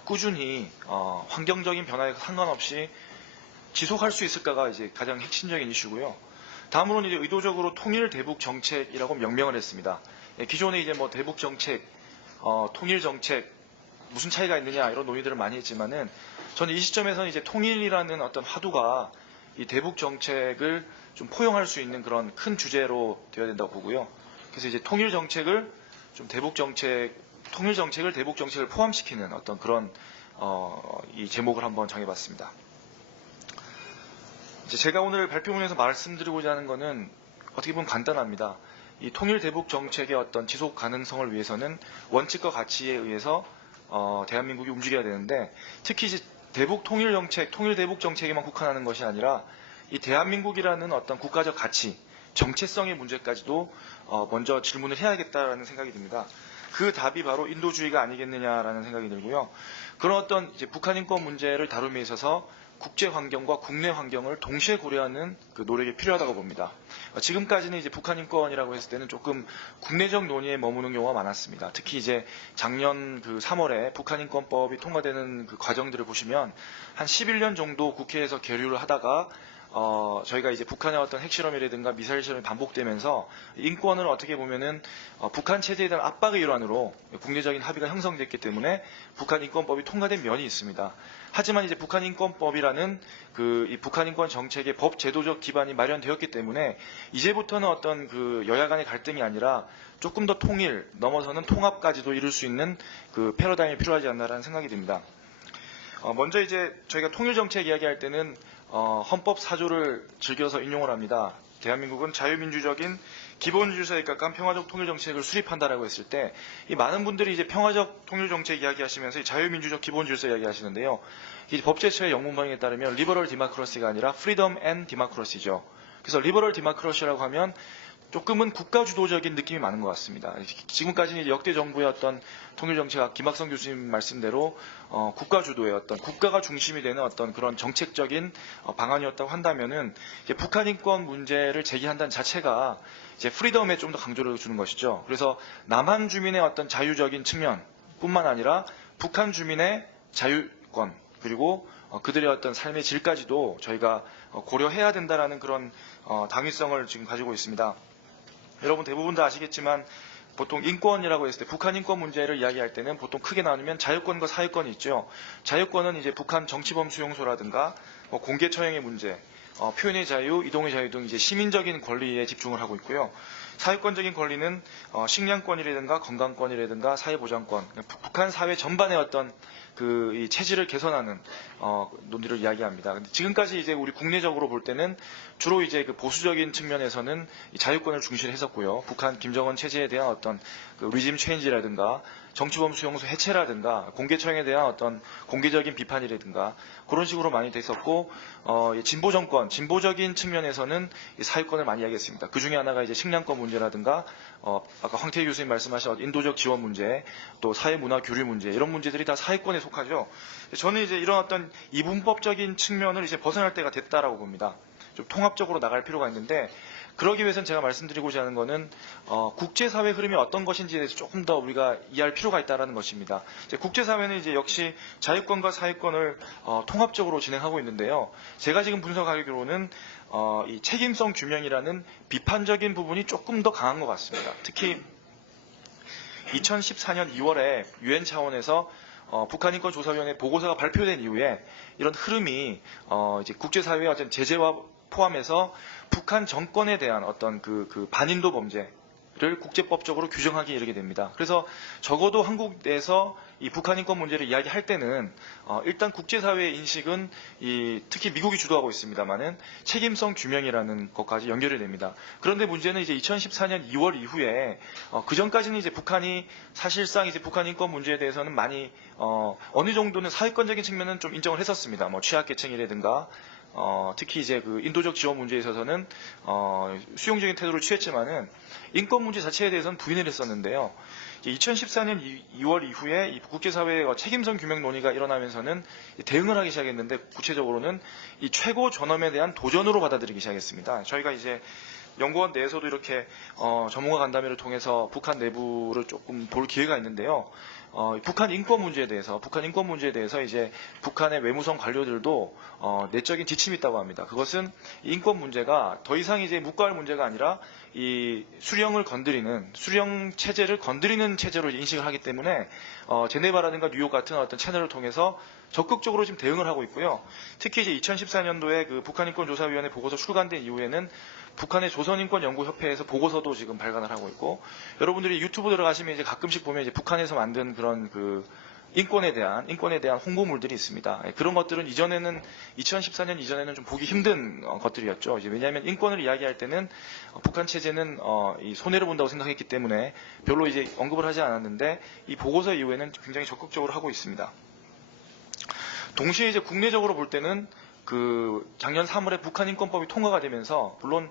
꾸준히 환경적인 변화에 상관없이 지속할 수 있을까가 이제 가장 핵심적인 이슈고요. 다음으로는 이제 의도적으로 통일 대북 정책이라고 명명을 했습니다. 예, 기존에 이제 뭐 대북 정책, 통일 정책 무슨 차이가 있느냐 이런 논의들을 많이 했지만은 저는 이 시점에서는 이제 통일이라는 어떤 화두가 이 대북 정책을 좀 포용할 수 있는 그런 큰 주제로 되어야 된다고 보고요. 그래서 이제 통일 정책을 대북 정책을 포함시키는 어떤 그런 이 제목을 한번 정해봤습니다. 이제 제가 오늘 발표문에서 말씀드리고자 하는 것은 어떻게 보면 간단합니다. 이 통일 대북 정책의 어떤 지속 가능성을 위해서는 원칙과 가치에 의해서 대한민국이 움직여야 되는데, 특히 이제 대북 통일 정책, 통일 대북 정책에만 국한하는 것이 아니라 이 대한민국이라는 어떤 국가적 가치, 정체성의 문제까지도 먼저 질문을 해야겠다라는 생각이 듭니다. 그 답이 바로 인도주의가 아니겠느냐라는 생각이 들고요. 그런 어떤 이제 북한 인권 문제를 다룸에 있어서 국제 환경과 국내 환경을 동시에 고려하는 그 노력이 필요하다고 봅니다. 지금까지는 이제 북한 인권이라고 했을 때는 조금 국내적 논의에 머무는 경우가 많았습니다. 특히 이제 작년 그 3월에 북한 인권법이 통과되는 그 과정들을 보시면 한 11년 정도 국회에서 계류를 하다가 저희가 이제 북한의 어떤 핵실험이라든가 미사일 실험이 반복되면서 인권을 어떻게 보면은 북한 체제에 대한 압박의 일환으로 국내적인 합의가 형성됐기 때문에 북한 인권법이 통과된 면이 있습니다. 하지만 이제 북한 인권법이라는 이 북한 인권 정책의 법 제도적 기반이 마련되었기 때문에 이제부터는 어떤 그 여야 간의 갈등이 아니라 조금 더 통일 넘어서는 통합까지도 이룰 수 있는 그 패러다임이 필요하지 않나라는 생각이 듭니다. 먼저 이제 저희가 통일 정책 이야기할 때는 헌법 4조를 즐겨서 인용을 합니다. 대한민국은 자유민주적인 기본 질서에 가까운 평화적 통일 정책을 수립한다라고 했을 때, 이 많은 분들이 이제 평화적 통일 정책 이야기하시면서 이 자유민주적 기본 질서 이야기하시는데요. 이 법제처의 영문방에 따르면 리버럴 디마크러시가 아니라 프리덤 앤 디마크러시죠. 그래서 리버럴 디마크러시라고 하면 조금은 국가 주도적인 느낌이 많은 것 같습니다. 지금까지는 역대 정부의 어떤 통일정책, 김학성 교수님 말씀대로 국가 주도의 어떤 국가가 중심이 되는 어떤 그런 정책적인 방안이었다고 한다면은 이제 북한 인권 문제를 제기한다는 자체가 이제 프리덤에 좀 더 강조를 주는 것이죠. 그래서 남한 주민의 어떤 자유적인 측면뿐만 아니라 북한 주민의 자유권, 그리고 그들의 어떤 삶의 질까지도 저희가 고려해야 된다라는 그런 당위성을 지금 가지고 있습니다. 여러분 대부분 다 아시겠지만 보통 인권이라고 했을 때 북한 인권 문제를 이야기할 때는 보통 크게 나누면 자유권과 사유권이 있죠. 자유권은 이제 북한 정치범 수용소라든가 공개 처형의 문제, 표현의 자유, 이동의 자유 등 이제 시민적인 권리에 집중을 하고 있고요. 사회권적인 권리는 식량권이라든가 건강권이라든가 사회보장권, 북한 사회 전반의 어떤 이 체질을 개선하는 논의를 이야기합니다. 근데 지금까지 이제 우리 국내적으로 볼 때는 주로 이제 그 보수적인 측면에서는 이 자유권을 중시를 했었고요. 북한 김정은 체제에 대한 어떤 그 리짐 체인지라든가 정치범 수용소 해체라든가 공개 처형에 대한 어떤 공개적인 비판이라든가 그런 식으로 많이 됐었고, 진보 정권, 진보적인 측면에서는 이 사유권을 많이 이야기했습니다. 그 중에 하나가 이제 식량권 문제라든가 아까 황태희 교수님 말씀하신 인도적 지원 문제, 또 사회 문화 교류 문제, 이런 문제들이 다 사회권에 속하죠. 저는 이제 이런 어떤 이분법적인 측면을 이제 벗어날 때가 됐다라고 봅니다. 좀 통합적으로 나갈 필요가 있는데, 그러기 위해서는 제가 말씀드리고자 하는 것은 국제사회 흐름이 어떤 것인지에 대해서 조금 더 우리가 이해할 필요가 있다는 것입니다. 이제 국제사회는 이제 역시 자유권과 사유권을 통합적으로 진행하고 있는데요. 제가 지금 분석하기로는 이 책임성 규명이라는 비판적인 부분이 조금 더 강한 것 같습니다. 특히 2014년 2월에 유엔 차원에서 북한인권조사위원회 보고서가 발표된 이후에 이런 흐름이 이제 국제사회의 어떤 제재와 포함해서 북한 정권에 대한 어떤 그 반인도 범죄를 국제법적으로 규정하기에 이르게 됩니다. 그래서 적어도 한국 내에서 이 북한 인권 문제를 이야기할 때는 일단 국제사회의 인식은 특히 미국이 주도하고 있습니다만은 책임성 규명이라는 것까지 연결이 됩니다. 그런데 문제는 이제 2014년 2월 이후에 그 전까지는 이제 북한이 사실상 이제 북한 인권 문제에 대해서는 많이 어느 정도는 사회권적인 측면은 좀 인정을 했었습니다. 뭐 취약계층이라든가 특히 이제 그 인도적 지원 문제에 있어서는 수용적인 태도를 취했지만은 인권 문제 자체에 대해서는 부인을 했었는데요. 2014년 2월 이후에 이 국제사회의 책임성 규명 논의가 일어나면서는 대응을 하기 시작했는데, 구체적으로는 이 최고 존엄에 대한 도전으로 받아들이기 시작했습니다. 저희가 이제 연구원 내에서도 이렇게 전문가 간담회를 통해서 북한 내부를 조금 볼 기회가 있는데요. 북한 인권 문제에 대해서 이제 북한의 외무성 관료들도 내적인 지침이 있다고 합니다. 그것은 인권 문제가 더 이상 이제 묵과할 문제가 아니라 이 수령 체제를 건드리는 체제로 인식을 하기 때문에 제네바라든가 뉴욕 같은 어떤 채널을 통해서 적극적으로 지금 대응을 하고 있고요. 특히 이제 2014년도에 그 북한인권조사위원회 보고서 출간된 이후에는 북한의 조선인권연구협회에서 보고서도 지금 발간을 하고 있고, 여러분들이 유튜브 들어가시면 이제 가끔씩 보면 이제 북한에서 만든 그런 그 인권에 대한 홍보물들이 있습니다. 그런 것들은 2014년 이전에는 좀 보기 힘든 것들이었죠. 이제 왜냐하면 인권을 이야기할 때는 북한 체제는 이 손해를 본다고 생각했기 때문에 별로 이제 언급을 하지 않았는데, 이 보고서 이후에는 굉장히 적극적으로 하고 있습니다. 동시에 이제 국내적으로 볼 때는 그 작년 3월에 북한인권법이 통과가 되면서, 물론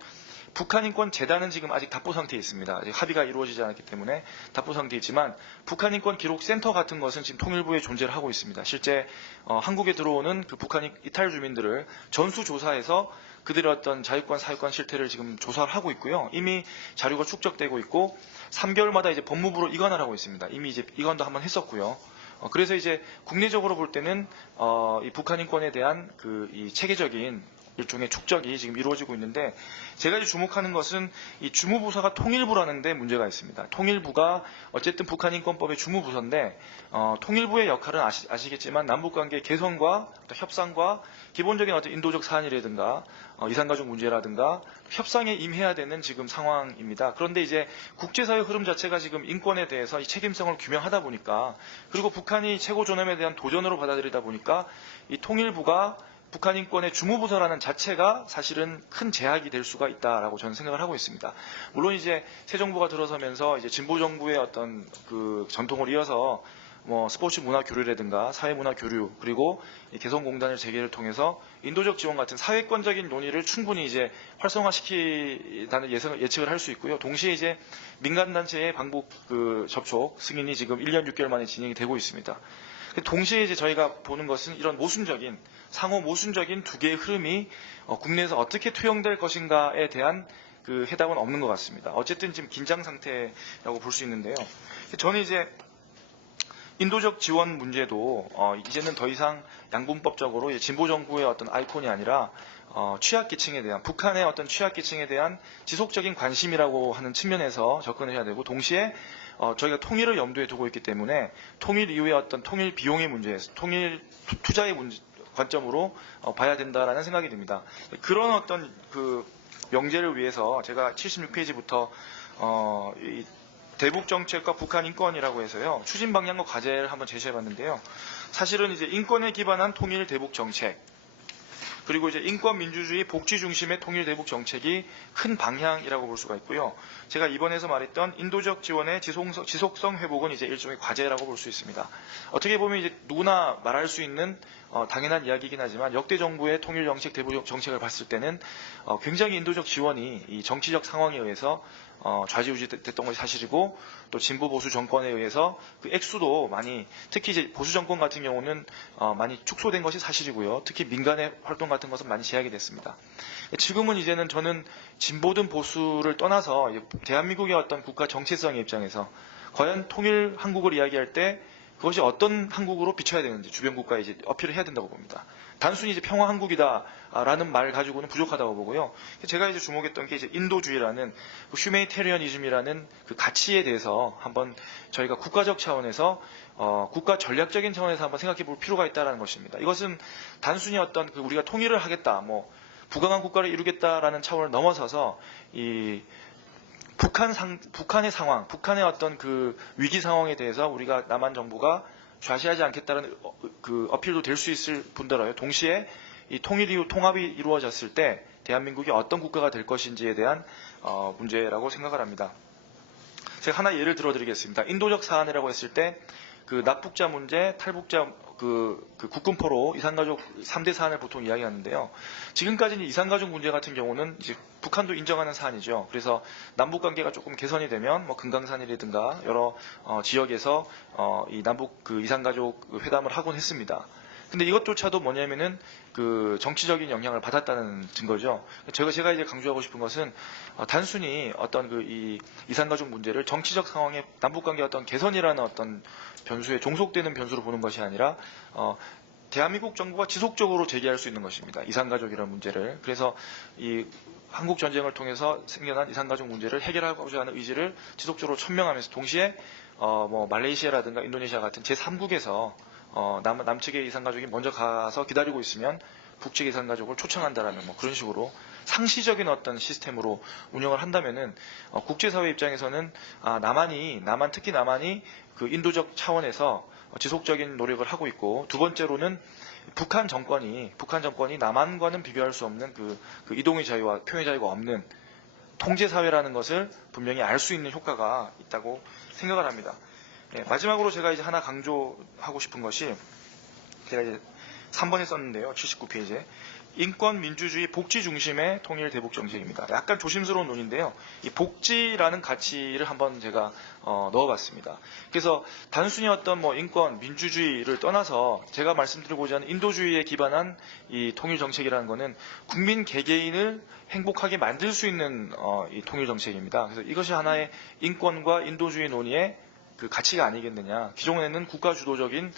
북한인권재단은 지금 아직 답보 상태에 있습니다. 아직 합의가 이루어지지 않았기 때문에 답보 상태에 있지만, 북한인권기록센터 같은 것은 지금 통일부에 존재를 하고 있습니다. 실제 한국에 들어오는 그 북한 이탈 주민들을 전수조사해서 그들의 어떤 자유권, 사유권 실태를 지금 조사를 하고 있고요. 이미 자료가 축적되고 있고 3개월마다 이제 법무부로 이관을 하고 있습니다. 이미 이제 이관도 한번 했었고요. 그래서 이제 국내적으로 볼 때는 이 북한 인권에 대한 이 체계적인 일종의 축적이 지금 이루어지고 있는데, 제가 이제 주목하는 것은 이 주무부서가 통일부라는 데 문제가 있습니다. 통일부가 어쨌든 북한인권법의 주무부서인데, 통일부의 역할은 아시겠지만 남북관계 개선과 또 협상과 기본적인 어떤 인도적 사안이라든가 이산가족 문제라든가 협상에 임해야 되는 지금 상황입니다. 그런데 이제 국제사회 흐름 자체가 지금 인권에 대해서 이 책임성을 규명하다 보니까, 그리고 북한이 최고 존엄에 대한 도전으로 받아들이다 보니까 이 통일부가 북한 인권의 주무부서라는 자체가 사실은 큰 제약이 될 수가 있다라고 저는 생각을 하고 있습니다. 물론 이제 새 정부가 들어서면서 이제 진보 정부의 어떤 그 전통을 이어서 뭐 스포츠 문화 교류라든가 사회 문화 교류, 그리고 이 개성공단을 재개를 통해서 인도적 지원 같은 사회권적인 논의를 충분히 이제 활성화시키다는 예측을 할 수 있고요. 동시에 이제 민간단체의 방북 접촉 승인이 지금 1년 6개월 만에 진행이 되고 있습니다. 동시에 이제 저희가 보는 것은 이런 상호 모순적인 두 개의 흐름이 국내에서 어떻게 투영될 것인가에 대한 그 해답은 없는 것 같습니다. 어쨌든 지금 긴장 상태라고 볼 수 있는데요. 저는 이제 인도적 지원 문제도 이제는 더 이상 양분법적으로 진보 정부의 어떤 아이콘이 아니라 취약계층에 대한, 북한의 어떤 취약계층에 대한 지속적인 관심이라고 하는 측면에서 접근을 해야 되고, 동시에 저희가 통일을 염두에 두고 있기 때문에 통일 이후의 어떤 통일 비용의 문제, 통일 투자의 문제 관점으로 봐야 된다라는 생각이 듭니다. 그런 어떤 그 명제를 위해서 제가 76페이지부터 이 대북 정책과 북한 인권이라고 해서요, 추진 방향과 과제를 한번 제시해봤는데요. 사실은 이제 인권에 기반한 통일 대북 정책, 그리고 이제 인권 민주주의 복지 중심의 통일 대북 정책이 큰 방향이라고 볼 수가 있고요. 제가 이번에서 말했던 인도적 지원의 지속성 회복은 이제 일종의 과제라고 볼 수 있습니다. 어떻게 보면 이제 누구나 말할 수 있는 당연한 이야기이긴 하지만, 역대 정부의 통일 정책, 대북 정책을 봤을 때는 굉장히 인도적 지원이 이 정치적 상황에 의해서 좌지우지됐던 것이 사실이고, 또 진보 보수 정권에 의해서 그 액수도 많이, 특히 이제 보수 정권 같은 경우는 많이 축소된 것이 사실이고요. 특히 민간의 활동 같은 것은 많이 제약이 됐습니다. 지금은 이제는 저는 진보든 보수를 떠나서 대한민국의 어떤 국가 정체성의 입장에서 과연 통일 한국을 이야기할 때 그것이 어떤 한국으로 비춰야 되는지 주변 국가에 이제 어필을 해야 된다고 봅니다. 단순히 이제 평화 한국이다라는 말 가지고는 부족하다고 보고요. 제가 이제 주목했던 게 이제 인도주의라는 휴메니테리언이즘이라는 그 가치에 대해서 한번 저희가 국가적 차원에서 국가 전략적인 차원에서 한번 생각해 볼 필요가 있다는 것입니다. 이것은 단순히 어떤 우리가 통일을 하겠다, 뭐 부강한 국가를 이루겠다라는 차원을 넘어서서 이 북한의 상황, 북한의 어떤 그 위기 상황에 대해서 우리가 남한 정부가 좌시하지 않겠다는 그 어필도 될 수 있을 뿐더러요. 동시에 이 통일 이후 통합이 이루어졌을 때 대한민국이 어떤 국가가 될 것인지에 대한 문제라고 생각을 합니다. 제가 하나 예를 들어드리겠습니다. 인도적 사안이라고 했을 때 그 납북자 문제, 탈북자 그 국군포로 이산가족 3대 사안을 보통 이야기하는데요. 지금까지는 이산가족 문제 같은 경우는 이제 북한도 인정하는 사안이죠. 그래서 남북 관계가 조금 개선이 되면 뭐 금강산이라든가 여러 지역에서 이 남북 그 이산가족 회담을 하곤 했습니다. 근데 이것조차도 뭐냐면은 그 정치적인 영향을 받았다는 증거죠. 제가 이제 강조하고 싶은 것은 단순히 어떤 그 이 이산가족 문제를 정치적 상황의 남북관계 어떤 개선이라는 어떤 변수에 종속되는 변수로 보는 것이 아니라 대한민국 정부가 지속적으로 제기할 수 있는 것입니다. 이산가족이라는 문제를. 그래서 이 한국 전쟁을 통해서 생겨난 이산가족 문제를 해결하고자 하는 의지를 지속적으로 천명하면서, 동시에 뭐 말레이시아라든가 인도네시아 같은 제3국에서 남측의 이산가족이 먼저 가서 기다리고 있으면 북측 이산가족을 초청한다라는 뭐 그런 식으로 상시적인 어떤 시스템으로 운영을 한다면은 국제사회 입장에서는 특히 남한이 그 인도적 차원에서 지속적인 노력을 하고 있고, 두 번째로는 북한 정권이 남한과는 비교할 수 없는 그 이동의 자유와 표현의 자유가 없는 통제사회라는 것을 분명히 알 수 있는 효과가 있다고 생각을 합니다. 마지막으로 제가 이제 하나 강조하고 싶은 것이, 제가 이제 3번에 썼는데요. 79페이지에. 인권, 민주주의, 복지 중심의 통일 대북 정책입니다. 약간 조심스러운 논인데요. 이 복지라는 가치를 한번 제가 넣어봤습니다. 그래서 단순히 어떤 뭐 인권, 민주주의를 떠나서 제가 말씀드리고자 하는 인도주의에 기반한 이 통일 정책이라는 것은 국민 개개인을 행복하게 만들 수 있는 이 통일 정책입니다. 그래서 이것이 하나의 인권과 인도주의 논의의 그 가치가 아니겠느냐. 기존에는 국가 주도적인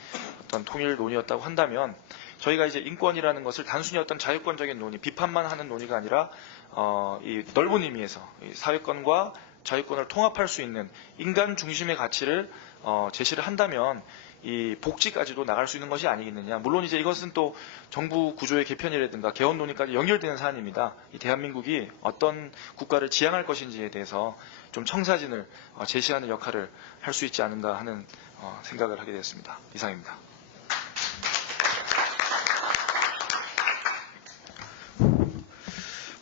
어떤 통일 논의였다고 한다면, 저희가 이제 인권이라는 것을 단순히 어떤 자유권적인 논의, 비판만 하는 논의가 아니라 이 넓은 의미에서 이 사회권과 자유권을 통합할 수 있는 인간 중심의 가치를 제시를 한다면 이 복지까지도 나갈 수 있는 것이 아니겠느냐. 물론 이제 이것은 또 정부 구조의 개편이라든가 개헌 논의까지 연결되는 사안입니다. 이 대한민국이 어떤 국가를 지향할 것인지에 대해서 좀 청사진을 제시하는 역할을 할 수 있지 않은가 하는 생각을 하게 되었습니다. 이상입니다.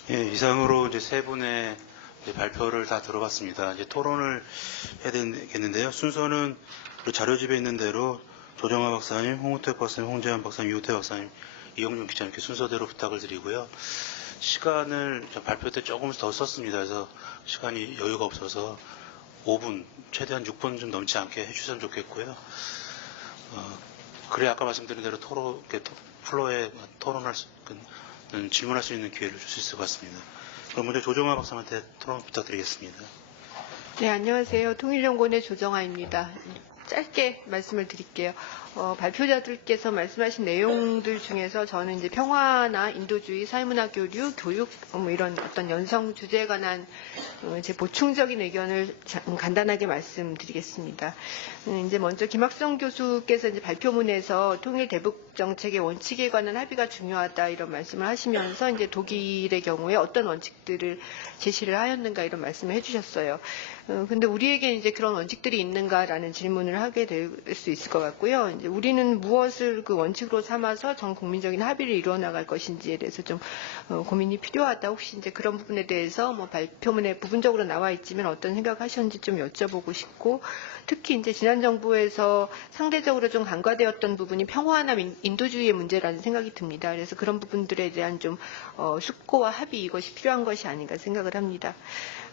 예, 이상으로 이제 세 분의 이제 발표를 다 들어봤습니다. 이제 토론을 해야 되겠는데요. 순서는 우리 자료집에 있는 대로 조정아 박사님, 홍우택 박사님, 홍재환 박사님, 이우태 박사님, 이영준 기자 이렇게 순서대로 부탁을 드리고요. 시간을 발표 때 조금 더 썼습니다. 그래서 시간이 여유가 없어서 5분, 최대한 6분 좀 넘지 않게 해주셨으면 좋겠고요. 그래 아까 말씀드린 대로 플로에 질문할 수 있는 기회를 줄 수 있을 것 같습니다. 그럼 먼저 조정아 박사님한테 토론 부탁드리겠습니다. 네, 안녕하세요. 통일연구원의 조정아입니다. 짧게 말씀을 드릴게요. 발표자들께서 말씀하신 내용들 중에서 저는 이제 평화나 인도주의, 사회문화 교류, 교육 뭐 이런 어떤 연성 주제에 관한 제 보충적인 의견을 간단하게 말씀드리겠습니다. 이제 먼저 김학성 교수께서 이제 발표문에서 통일 대북 정책의 원칙에 관한 합의가 중요하다 이런 말씀을 하시면서 이제 독일의 경우에 어떤 원칙들을 제시를 하였는가 이런 말씀을 해주셨어요. 근데 우리에게 이제 그런 원칙들이 있는가라는 질문을 하게 될 수 있을 것 같고요. 이제 우리는 무엇을 그 원칙으로 삼아서 전 국민적인 합의를 이루어 나갈 것인지에 대해서 좀 고민이 필요하다. 혹시 이제 그런 부분에 대해서 뭐 발표문에 부분적으로 나와 있지만 어떤 생각하셨는지 좀 여쭤보고 싶고, 특히 이제 지난 정부에서 상대적으로 좀 간과되었던 부분이 평화나 인도주의의 문제라는 생각이 듭니다. 그래서 그런 부분들에 대한 좀 숙고와 합의 이것이 필요한 것이 아닌가 생각을 합니다.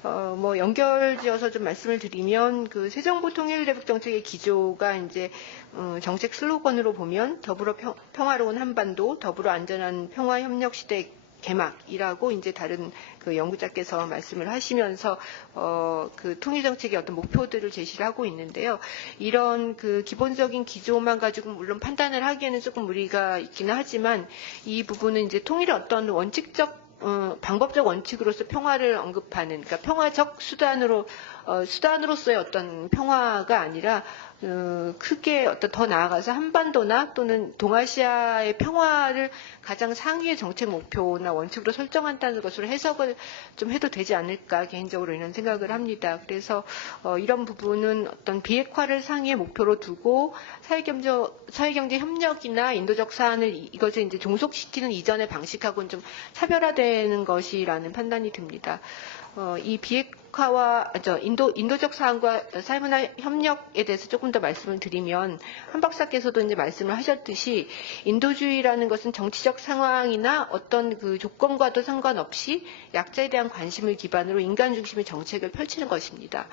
뭐 연결지어서 좀 말씀을 드리면 그 새 정부 통일 대북 정책의 기조가 이제 정책 슬로건으로 보면 더불어 평화로운 한반도, 더불어 안전한 평화 협력 시대 개막이라고 이제 다른 그 연구자께서 말씀을 하시면서 그 통일 정책의 어떤 목표들을 제시를 하고 있는데요. 이런 그 기본적인 기조만 가지고 물론 판단을 하기에는 조금 무리가 있기는 하지만 이 부분은 이제 통일의 어떤 원칙적 방법적 원칙으로서 평화를 언급하는, 그러니까 평화적 수단으로서의 어떤 평화가 아니라 크게 어떤 더 나아가서 한반도나 또는 동아시아의 평화를 가장 상위의 정책 목표나 원칙으로 설정한다는 것으로 해석을 좀 해도 되지 않을까 개인적으로 이런 생각을 합니다. 그래서 이런 부분은 어떤 비핵화를 상위의 목표로 두고 사회경제 협력이나 인도적 사안을 이것을 이제 종속시키는 이전의 방식하고는 좀 차별화되는 것이라는 판단이 듭니다. 이 비핵화와 인도적 사안과 사회문화 협력에 대해서 조금 더 말씀을 드리면, 한 박사께서도 이제 말씀을 하셨듯이 인도주의라는 것은 정치적 상황이나 어떤 그 조건과도 상관없이 약자에 대한 관심을 기반으로 인간 중심의 정책을 펼치는 것입니다.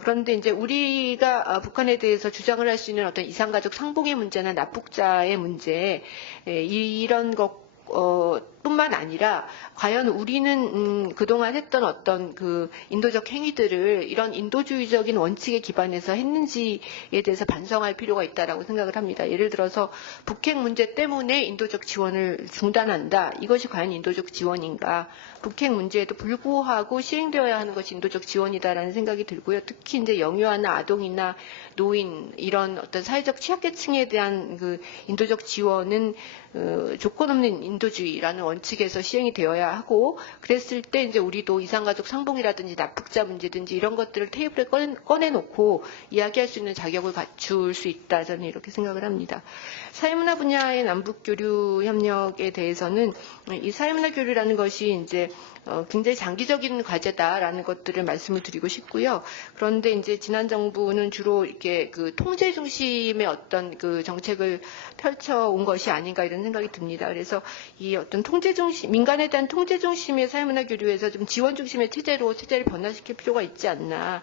그런데 이제 우리가 북한에 대해서 주장을 할 수 있는 어떤 이산가족 상봉의 문제나 납북자의 문제, 이런 것뿐 뿐만 아니라 과연 우리는 그동안 했던 어떤 그 인도적 행위들을 이런 인도주의적인 원칙에 기반해서 했는지에 대해서 반성할 필요가 있다라고 생각을 합니다. 예를 들어서 북핵 문제 때문에 인도적 지원을 중단한다. 이것이 과연 인도적 지원인가? 북핵 문제에도 불구하고 시행되어야 하는 것이 인도적 지원이다라는 생각이 들고요. 특히 이제 영유아나 아동이나 노인 이런 어떤 사회적 취약계층에 대한 그 인도적 지원은 조건 없는 인도주의라는 원칙에서 시행이 되어야 하고, 그랬을 때 이제 우리도 이산가족 상봉이라든지 납북자 문제든지 이런 것들을 테이블에 꺼내놓고 이야기할 수 있는 자격을 갖출 수 있다. 저는 이렇게 생각을 합니다. 사회문화 분야의 남북교류 협력에 대해서는 이 사회문화 교류라는 것이 이제 굉장히 장기적인 과제다라는 것들을 말씀을 드리고 싶고요. 그런데 이제 지난 정부는 주로 이렇게 그 통제 중심의 어떤 그 정책을 펼쳐온 것이 아닌가 이런 생각이 듭니다. 그래서 이 어떤 통제 중심, 민간에 대한 통제 중심의 사회문화 교류에서 좀 지원 중심의 체제를 변화시킬 필요가 있지 않나.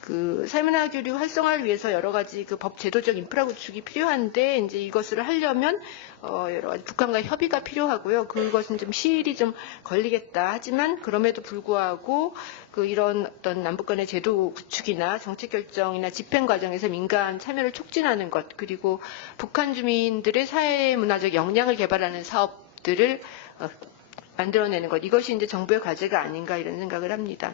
그 사회문화 교류 활성화를 위해서 여러 가지 그 법 제도적 인프라 구축이 필요한데, 이제 이것을 하려면 여러 가지 북한과 협의가 필요하고요. 그것은 좀 시일이 좀 걸리겠다. 하지만 그럼에도 불구하고 그 이런 어떤 남북 간의 제도 구축이나 정책 결정이나 집행 과정에서 민간 참여를 촉진하는 것, 그리고 북한 주민들의 사회 문화적 역량을 개발하는 사업들을 만들어내는 것, 이것이 이제 정부의 과제가 아닌가 이런 생각을 합니다.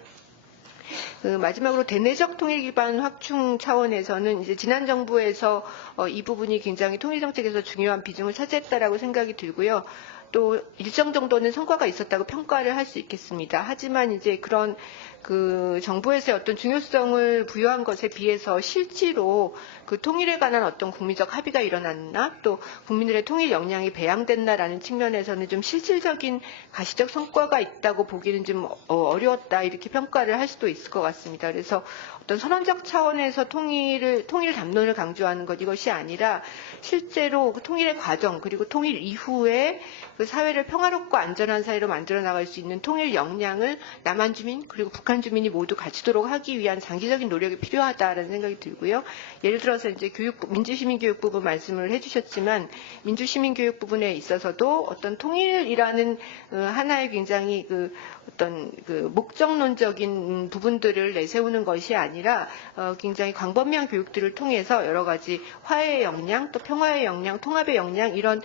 마지막으로 대내적 통일 기반 확충 차원에서는 이제 지난 정부에서 이 부분이 굉장히 통일 정책에서 중요한 비중을 차지했다라고 생각이 들고요. 또 일정 정도는 성과가 있었다고 평가를 할 수 있겠습니다. 하지만 이제 그런 그 정부에서의 어떤 중요성을 부여한 것에 비해서 실제로 그 통일에 관한 어떤 국민적 합의가 일어났나, 또 국민들의 통일 역량이 배양됐나라는 측면에서는 좀 실질적인 가시적 성과가 있다고 보기는 좀 어려웠다 이렇게 평가를 할 수도 있을 것 같습니다. 그래서 어떤 선언적 차원에서 통일 담론을 강조하는 것, 이것이 아니라 실제로 그 통일의 과정, 그리고 통일 이후에 그 사회를 평화롭고 안전한 사회로 만들어 나갈 수 있는 통일 역량을 남한 주민 그리고 북한 주민이 모두 갖추도록 하기 위한 장기적인 노력이 필요하다라는 생각이 들고요. 예를 들어서 이제 민주시민교육 부분 말씀을 해주셨지만, 민주시민교육 부분에 있어서도 어떤 통일이라는 하나의 굉장히 그 어떤 그 목적론적인 부분들을 내세우는 것이 아니라 굉장히 광범위한 교육들을 통해서 여러 가지 화해의 역량, 또 평화의 역량, 통합의 역량, 이런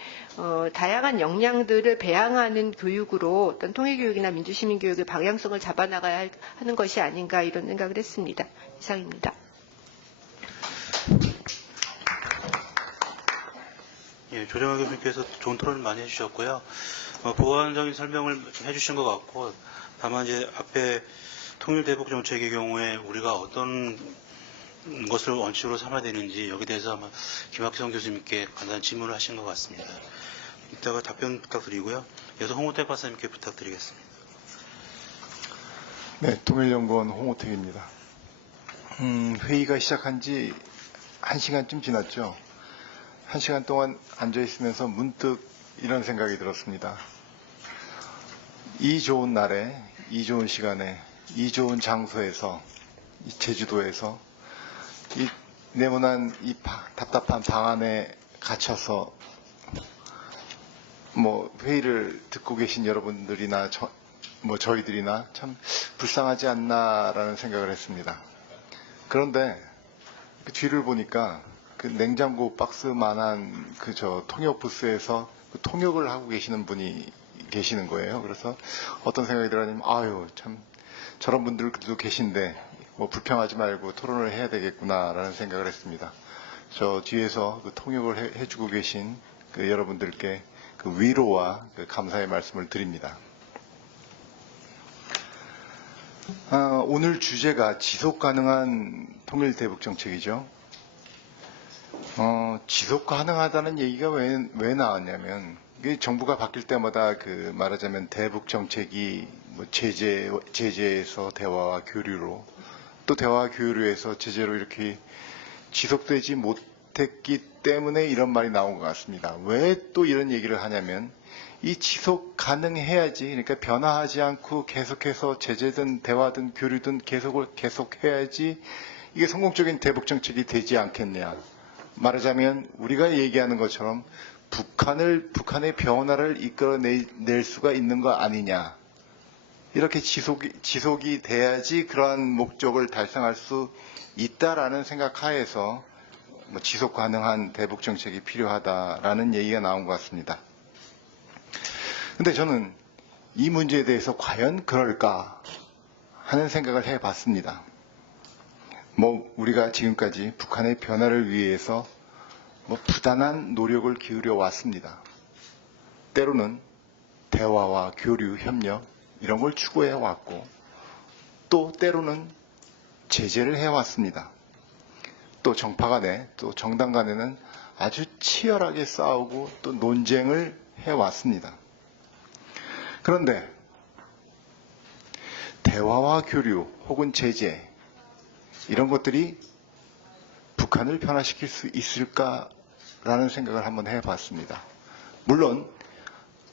다양한 역량들을 배양하는 교육으로 어떤 통일교육이나 민주시민교육의 방향성을 잡아나가야 하는 것이 아닌가 이런 생각을 했습니다. 이상입니다. 예, 조정학 교수님께서 좋은 토론을 많이 해주셨고요. 보완적인 설명을 해주신 것 같고, 다만 이제 앞에 통일대북 정책의 경우에 우리가 어떤 것을 원칙으로 삼아야 되는지 여기에 대해서 아마 김학성 교수님께 간단한 질문을 하신 것 같습니다. 이따가 답변 부탁드리고요. 이어서 홍호택 박사님께 부탁드리겠습니다. 네, 통일연구원 홍호택입니다. 회의가 시작한 지 1시간쯤 지났죠. 1시간 동안 앉아있으면서 문득 이런 생각이 들었습니다. 이 좋은 날에, 이 좋은 시간에, 이 좋은 장소에서, 이 제주도에서 이 네모난 이 답답한 방 안에 갇혀서 회의를 듣고 계신 여러분들이나 저희들이나 참 불쌍하지 않나라는 생각을 했습니다. 그런데 그 뒤를 보니까 그 냉장고 박스만한 통역 부스에서 그 통역을 하고 계시는 분이 계시는 거예요. 그래서 어떤 생각이 들었냐면, 아유, 참, 저런 분들도 계신데, 불평하지 말고 토론을 해야 되겠구나라는 생각을 했습니다. 저 뒤에서 그 통역을 해주고 계신 그 여러분들께 그 위로와 그 감사의 말씀을 드립니다. 오늘 주제가 지속 가능한 통일 대북 정책이죠. 지속 가능하다는 얘기가 왜 나왔냐면, 이게 정부가 바뀔 때마다 말하자면 대북 정책이 제재에서 대화와 교류로, 또 대화와 교류에서 제재로 이렇게 지속되지 못했기 때문에 이런 말이 나온 것 같습니다. 왜 또 이런 얘기를 하냐면, 이 지속 가능해야지, 그러니까 변화하지 않고 계속해서 제재든 대화든 교류든 계속해야지 이게 성공적인 대북 정책이 되지 않겠냐. 말하자면 우리가 얘기하는 것처럼 북한의 변화를 이끌어낼 수가 있는 거 아니냐. 이렇게 지속이 돼야지 그러한 목적을 달성할 수 있다라는 생각 하에서 지속 가능한 대북 정책이 필요하다라는 얘기가 나온 것 같습니다. 근데 저는 이 문제에 대해서 과연 그럴까 하는 생각을 해봤습니다. 우리가 지금까지 북한의 변화를 위해서 부단한 노력을 기울여 왔습니다. 때로는 대화와 교류, 협력 이런 걸 추구해 왔고, 또 때로는 제재를 해왔습니다. 또 정파 간에, 또 정당 간에는 아주 치열하게 싸우고 또 논쟁을 해왔습니다. 그런데 대화와 교류 혹은 제재 이런 것들이 북한을 변화시킬 수 있을까라는 생각을 한번 해봤습니다. 물론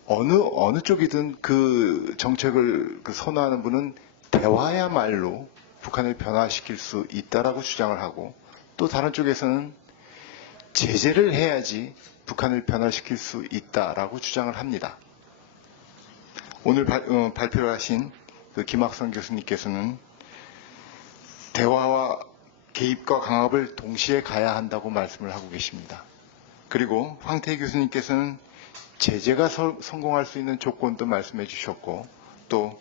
어느 쪽이든 그 정책을 선호하는 분은 대화야말로 북한을 변화시킬 수 있다라고 주장을 하고, 또 다른 쪽에서는 제재를 해야지 북한을 변화시킬 수 있다라고 주장을 합니다. 오늘 발표를 하신 김학선 교수님께서는 대화와 개입과 강압을 동시에 가야 한다고 말씀을 하고 계십니다. 그리고 황태희 교수님께서는 제재가 성공할 수 있는 조건도 말씀해 주셨고, 또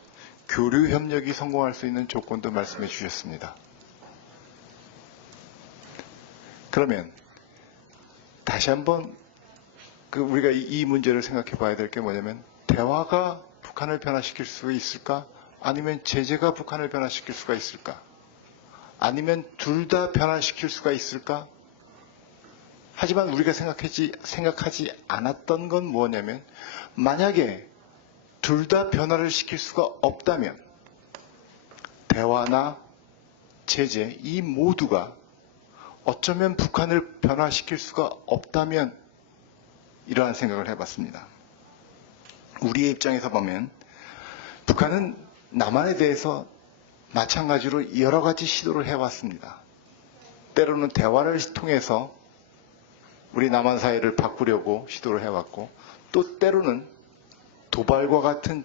교류 협력이 성공할 수 있는 조건도 말씀해 주셨습니다. 그러면 다시 한번 우리가 이 문제를 생각해 봐야 될 게 뭐냐면, 대화가 북한을 변화시킬 수 있을까? 아니면 제재가 북한을 변화시킬 수가 있을까? 아니면 둘 다 변화시킬 수가 있을까? 하지만 우리가 생각하지 않았던 건 뭐냐면, 만약에 둘 다 변화를 시킬 수가 없다면 대화나 제재 이 모두가 어쩌면 북한을 변화시킬 수가 없다면, 이러한 생각을 해봤습니다. 우리의 입장에서 보면 북한은 남한에 대해서 마찬가지로 여러 가지 시도를 해왔습니다. 때로는 대화를 통해서 우리 남한 사회를 바꾸려고 시도를 해왔고, 또 때로는 도발과 같은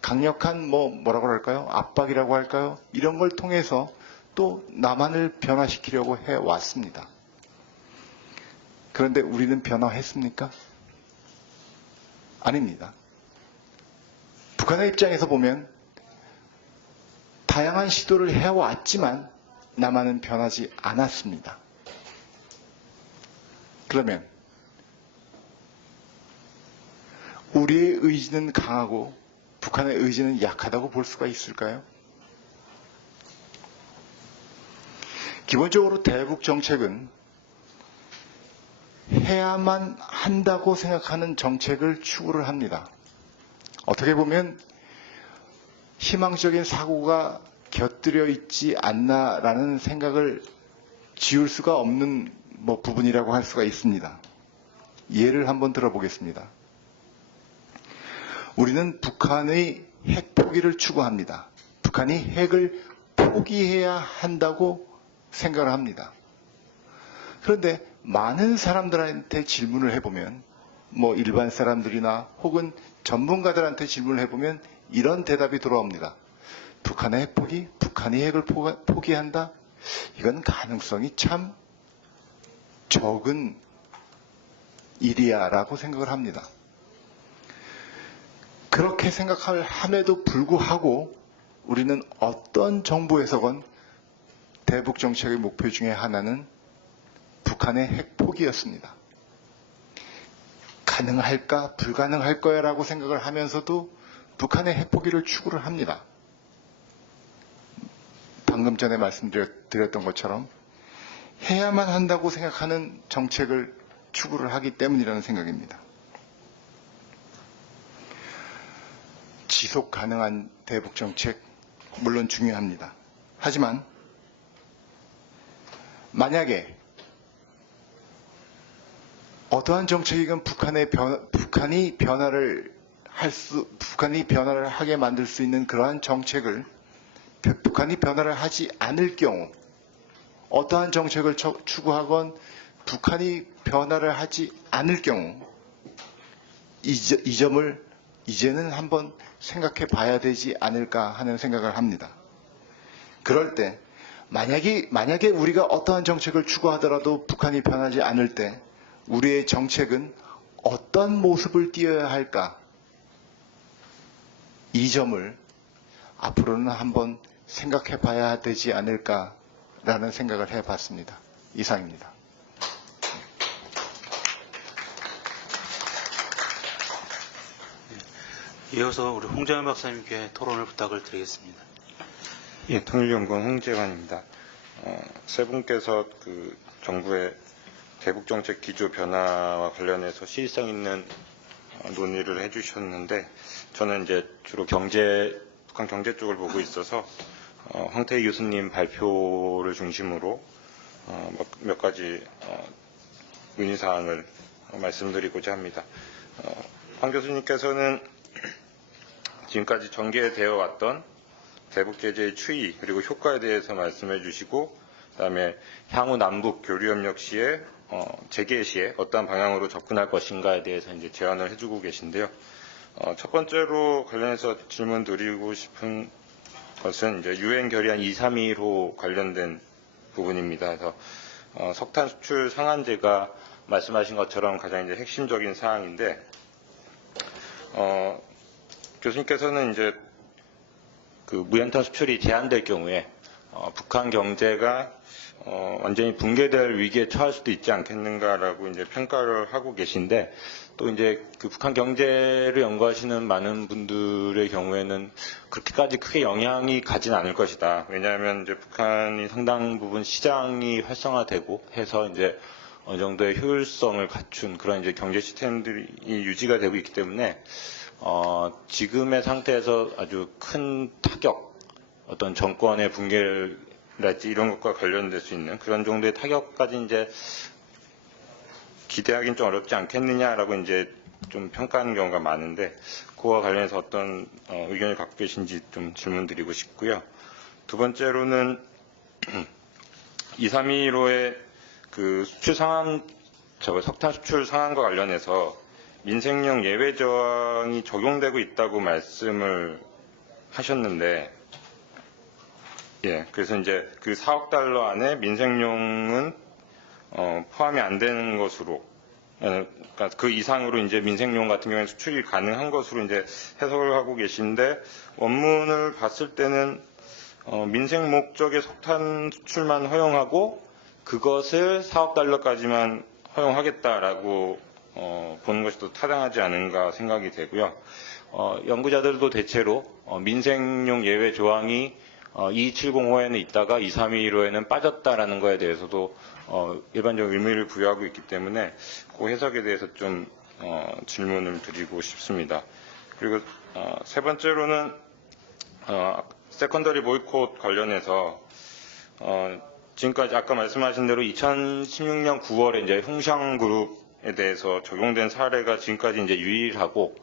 강력한 뭐라고 할까요? 압박이라고 할까요? 이런 걸 통해서 또 남한을 변화시키려고 해왔습니다. 그런데 우리는 변화했습니까? 아닙니다. 북한의 입장에서 보면 다양한 시도를 해왔지만 남한은 변하지 않았습니다. 그러면 우리의 의지는 강하고 북한의 의지는 약하다고 볼 수가 있을까요? 기본적으로 대북 정책은 해야만 한다고 생각하는 정책을 추구를 합니다. 어떻게 보면 희망적인 사고가 곁들여 있지 않나라는 생각을 지울 수가 없는 부분이라고 할 수가 있습니다. 예를 한번 들어보겠습니다. 우리는 북한의 핵 포기를 추구합니다. 북한이 핵을 포기해야 한다고 생각을 합니다. 그런데 많은 사람들한테 질문을 해보면, 일반 사람들이나 혹은 전문가들한테 질문을 해보면 이런 대답이 돌아옵니다. 북한의 핵 포기? 북한이 핵을 포기한다? 이건 가능성이 참 적은 일이야 라고 생각을 합니다. 그렇게 생각을 함에도 불구하고 우리는 어떤 정부에서건 대북 정책의 목표 중에 하나는 북한의 핵 포기였습니다. 가능할까 불가능할 거야 라고 생각을 하면서도 북한의 핵 포기를 추구를 합니다. 방금 전에 말씀드렸던 것처럼 해야만 한다고 생각하는 정책을 추구를 하기 때문이라는 생각입니다. 지속 가능한 대북 정책 물론 중요합니다. 하지만 만약에 어떠한 정책이건 북한이 변화를 하게 만들 수 있는 그러한 정책을 북한이 변화를 하지 않을 경우, 어떠한 정책을 추구하건 북한이 변화를 하지 않을 경우, 이 점을 이제는 한번 생각해 봐야 되지 않을까 하는 생각을 합니다. 그럴 때 만약에 우리가 어떠한 정책을 추구하더라도 북한이 변하지 않을 때 우리의 정책은 어떤 모습을 띄어야 할까? 이 점을 앞으로는 한번 생각해 봐야 되지 않을까라는 생각을 해봤습니다. 이상입니다. 이어서 우리 홍재환 박사님께 토론을 부탁을 드리겠습니다. 예, 통일연구원 홍재환입니다. 세 분께서 그 정부의 대북정책 기조 변화와 관련해서 시의성 있는 논의를 해주셨는데, 저는 이제 주로 북한 경제 쪽을 보고 있어서 황태희 교수님 발표를 중심으로 몇 가지 문의사항을 말씀드리고자 합니다. 황 교수님께서는 지금까지 전개되어 왔던 대북제재의 추이 그리고 효과에 대해서 말씀해 주시고, 그다음에 향후 남북 교류협력 시에 재개 시에 어떠한 방향으로 접근할 것인가에 대해서 이제 제안을 해주고 계신데요. 첫 번째로 관련해서 질문 드리고 싶은 것은 이제 유엔 결의안 231호 관련된 부분입니다. 그래서 석탄 수출 상한제가 말씀하신 것처럼 가장 이제 핵심적인 사항인데, 교수님께서는 이제 그 무연탄 수출이 제한될 경우에 북한 경제가 완전히 붕괴될 위기에 처할 수도 있지 않겠는가라고 이제 평가를 하고 계신데, 또 이제 그 북한 경제를 연구하시는 많은 분들의 경우에는 그렇게까지 크게 영향이 가진 않을 것이다. 왜냐하면 이제 북한이 상당 부분 시장이 활성화되고 해서 이제 어느 정도의 효율성을 갖춘 그런 이제 경제 시스템들이 유지가 되고 있기 때문에 지금의 상태에서 아주 큰 타격, 어떤 정권의 붕괴랄지 이런 것과 관련될 수 있는 그런 정도의 타격까지 이제 기대하기는 좀 어렵지 않겠느냐라고 이제 좀 평가하는 경우가 많은데, 그와 관련해서 어떤 의견을 갖고 계신지 좀 질문드리고 싶고요. 두 번째로는 2315의 그 수출 상한, 석탄 수출 상한과 관련해서 민생용 예외 조항이 적용되고 있다고 말씀을 하셨는데, 예, 그래서 이제 그 4억 달러 안에 민생용은 포함이 안 되는 것으로, 그러니까 그 이상으로 이제 민생용 같은 경우에 수출이 가능한 것으로 이제 해석을 하고 계신데, 원문을 봤을 때는 민생 목적의 석탄 수출만 허용하고 그것을 4억 달러까지만 허용하겠다라고 보는 것이 더 타당하지 않은가 생각이 되고요. 연구자들도 대체로 민생용 예외 조항이 2270호에는 있다가 2315에는 빠졌다라는 거에 대해서도 일반적인 의미를 부여하고 있기 때문에 그 해석에 대해서 좀 질문을 드리고 싶습니다. 그리고 세 번째로는 세컨더리 보이콧 관련해서 지금까지 아까 말씀하신 대로 2016년 9월에 이제 홍샹그룹에 대해서 적용된 사례가 지금까지 이제 유일하고,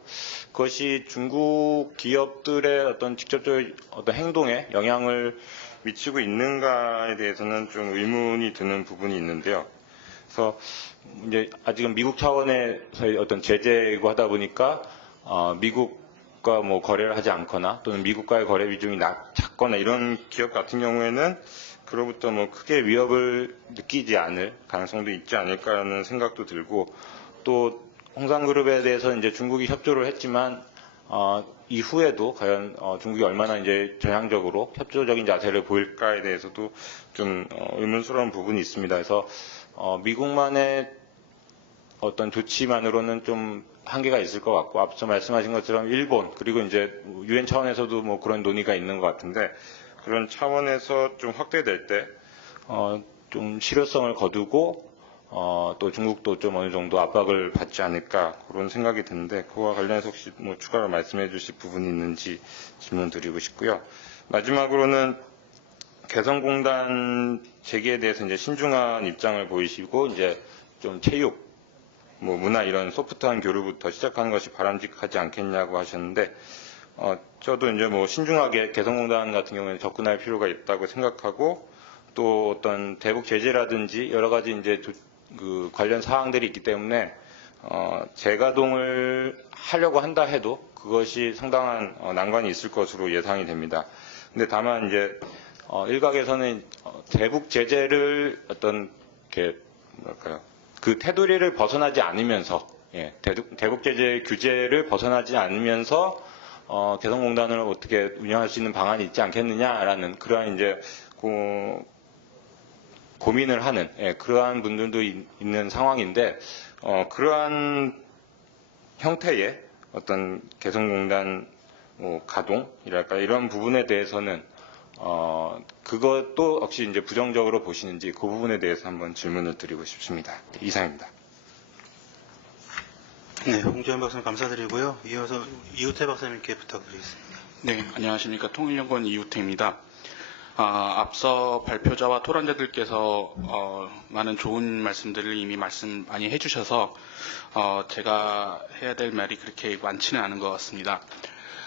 그것이 중국 기업들의 어떤 직접적인 어떤 행동에 영향을 미치고 있는가에 대해서는 좀 의문이 드는 부분이 있는데요. 그래서 이제 아직은 미국 차원에서의 어떤 제재고 하다 보니까 미국과 뭐 거래를 하지 않거나 또는 미국과의 거래 비중이 작거나 이런 기업 같은 경우에는 그로부터 뭐 크게 위협을 느끼지 않을 가능성도 있지 않을까라는 생각도 들고, 또 홍상그룹에 대해서 이제 중국이 협조를 했지만 이후에도 과연 중국이 얼마나 이제 전향적으로 협조적인 자세를 보일까에 대해서도 좀 의문스러운 부분이 있습니다. 그래서 미국만의 어떤 조치만으로는 좀 한계가 있을 것 같고, 앞서 말씀하신 것처럼 일본 그리고 이제 유엔 차원에서도 뭐 그런 논의가 있는 것 같은데, 그런 차원에서 좀 확대될 때 좀 실효성을 거두고 또 중국도 좀 어느 정도 압박을 받지 않을까 그런 생각이 드는데, 그와 관련해서 혹시 뭐 추가로 말씀해 주실 부분이 있는지 질문 드리고 싶고요. 마지막으로는 개성공단 재개에 대해서 이제 신중한 입장을 보이시고, 이제 좀 체육, 뭐 문화 이런 소프트한 교류부터 시작하는 것이 바람직하지 않겠냐고 하셨는데, 저도 이제 뭐 신중하게 개성공단 같은 경우에는 접근할 필요가 있다고 생각하고, 또 어떤 대북 제재라든지 여러 가지 이제 그 관련 사항들이 있기 때문에 재가동을 하려고 한다 해도 그것이 상당한 난관이 있을 것으로 예상이 됩니다. 근데 다만 이제 일각에서는 대북 제재를 어떤 뭐랄까요, 그 테두리를 벗어나지 않으면서, 대북 제재 규제를 벗어나지 않으면서 개성공단을 어떻게 운영할 수 있는 방안이 있지 않겠느냐라는 그러한 이제 고민을 하는 그러한 분들도 있는 상황인데, 그러한 형태의 어떤 개성공단 가동이랄까 이런 부분에 대해서는 그것도 역시 이제 부정적으로 보시는지 그 부분에 대해서 한번 질문을 드리고 싶습니다. 이상입니다. 네, 홍지원 박사님 감사드리고요. 이어서 이우태 박사님께 부탁드리겠습니다. 네, 안녕하십니까. 통일연구원 이우태입니다. 앞서 발표자와 토론자들께서 많은 좋은 말씀들을 이미 말씀 많이 해주셔서 제가 해야 될 말이 그렇게 많지는 않은 것 같습니다.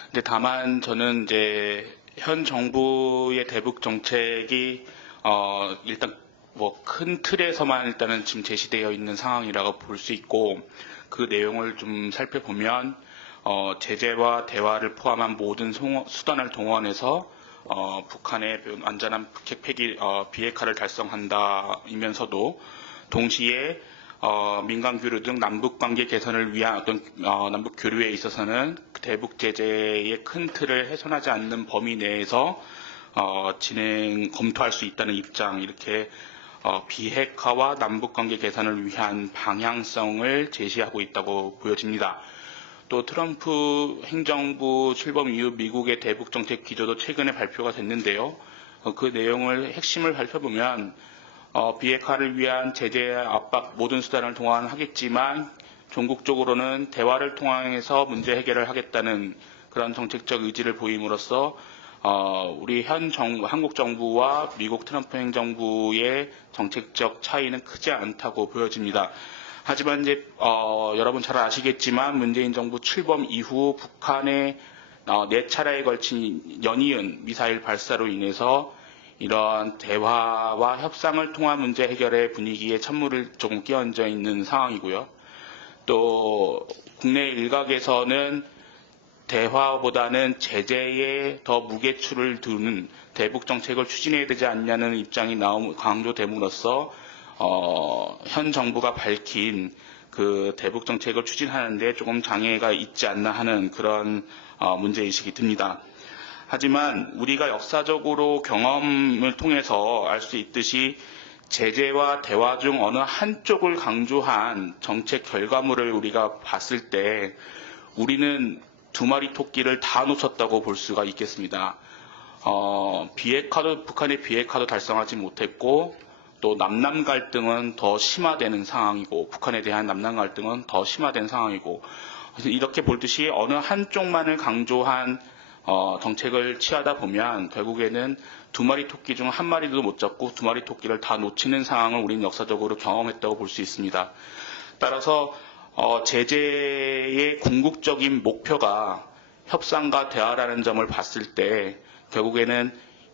근데 다만 저는 이제 현 정부의 대북 정책이 일단 뭐 큰 틀에서만 일단은 지금 제시되어 있는 상황이라고 볼 수 있고, 그 내용을 좀 살펴보면 제재와 대화를 포함한 모든 수단을 동원해서 북한의 완전한 북핵 폐기 비핵화를 달성한다이면서도 동시에 민간 교류 등 남북 관계 개선을 위한 어떤 남북 교류에 있어서는 대북 제재의 큰 틀을 훼손하지 않는 범위 내에서 검토할 수 있다는 입장, 이렇게 비핵화와 남북 관계 개선을 위한 방향성을 제시하고 있다고 보여집니다. 또 트럼프 행정부 출범 이후 미국의 대북 정책 기조도 최근에 발표가 됐는데요. 그 내용을 핵심을 살펴보면 비핵화를 위한 제재 압박 모든 수단을 동원하겠지만 종국적으로는 대화를 통해서 문제 해결을 하겠다는 그런 정책적 의지를 보임으로써 우리 한국 정부와 미국 트럼프 행정부의 정책적 차이는 크지 않다고 보여집니다. 하지만 이제 여러분 잘 아시겠지만 문재인 정부 출범 이후 북한의 4차례에 걸친 연이은 미사일 발사로 인해서 이러한 대화와 협상을 통한 문제 해결의 분위기에 찬물을 조금 끼얹어 있는 상황이고요. 또 국내 일각에서는 대화보다는 제재에 더 무게추를 두는 대북 정책을 추진해야 되지 않냐는 입장이 강조됨으로써 현 정부가 밝힌 그 대북 정책을 추진하는데 조금 장애가 있지 않나 하는 그런 문제의식이 듭니다. 하지만 우리가 역사적으로 경험을 통해서 알 수 있듯이 제재와 대화 중 어느 한쪽을 강조한 정책 결과물을 우리가 봤을 때 우리는 두 마리 토끼를 다 놓쳤다고 볼 수가 있겠습니다. 북한의 비핵화도 달성하지 못했고, 또 남남 갈등은 더 심화되는 상황이고, 북한에 대한 남남 갈등은 더 심화된 상황이고, 그래서 이렇게 볼 듯이 어느 한쪽만을 강조한 정책을 취하다 보면 결국에는 두 마리 토끼 중 한 마리도 못 잡고 두 마리 토끼를 다 놓치는 상황을 우리는 역사적으로 경험했다고 볼 수 있습니다. 따라서 제재의 궁극적인 목표가 협상과 대화라는 점을 봤을 때 결국에는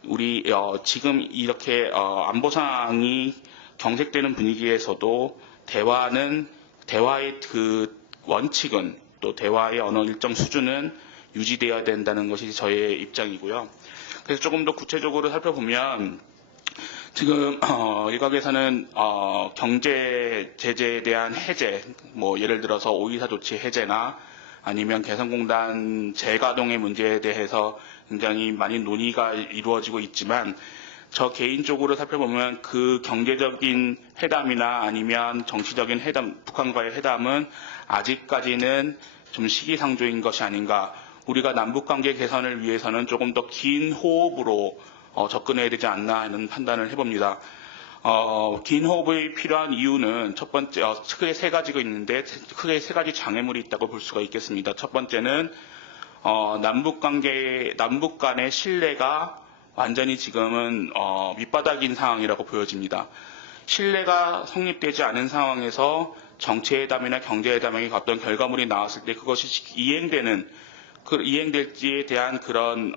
우리 지금 이렇게 안보 상황이 경색되는 분위기에서도 대화의 그 원칙은 또 대화의 어느 일정 수준은 유지되어야 된다는 것이 저의 입장이고요. 그래서 조금 더 구체적으로 살펴보면 지금 일각에서는 경제 제재에 대한 해제, 뭐 예를 들어서 5.24 조치 해제나 아니면 개성공단 재가동의 문제에 대해서 굉장히 많이 논의가 이루어지고 있지만 저 개인적으로 살펴보면 그 경제적인 회담이나 아니면 정치적인 회담, 북한과의 회담은 아직까지는 좀 시기상조인 것이 아닌가. 우리가 남북관계 개선을 위해서는 조금 더 긴 호흡으로 접근해야 되지 않나 하는 판단을 해봅니다. 긴 호흡이 필요한 이유는 첫 번째, 크게 세 가지가 있는데 크게 세 가지 장애물이 있다고 볼 수가 있겠습니다. 첫 번째는 남북 간의 신뢰가 완전히 지금은 밑바닥인 상황이라고 보여집니다. 신뢰가 성립되지 않은 상황에서 정치회담이나 경제회담의 어떤 결과물이 나왔을 때 그것이 이행될지에 대한 그런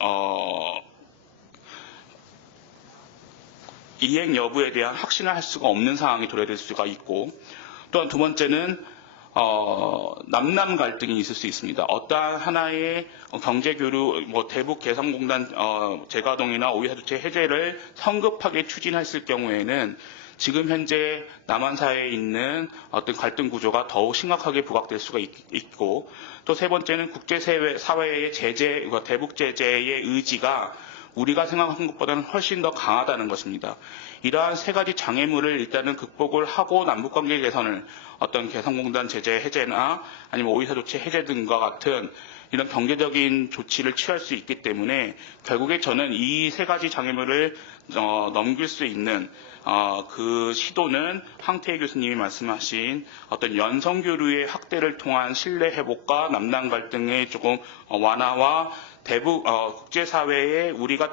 이행 여부에 대한 확신을 할 수가 없는 상황이 도래될 수가 있고, 또한 두 번째는 남남 갈등이 있을 수 있습니다. 어떠한 하나의 경제 교류, 대북 개성공단 재가동이나 오이사조치 해제를 성급하게 추진했을 경우에는 지금 현재 남한 사회에 있는 어떤 갈등 구조가 더욱 심각하게 부각될 수가 있고, 또 세 번째는 국제사회의 제재, 대북 제재의 의지가 우리가 생각한 것보다는 훨씬 더 강하다는 것입니다. 이러한 세 가지 장애물을 일단은 극복을 하고 남북관계 개선을 어떤 개성공단 제재 해제나 아니면 오이사조치 해제 등과 같은 이런 경제적인 조치를 취할 수 있기 때문에 결국에 저는 이 세 가지 장애물을 넘길 수 있는 그 시도는 황태희 교수님이 말씀하신 어떤 연성교류의 확대를 통한 신뢰 회복과 남남 갈등의 조금 완화와 국제사회에 우리가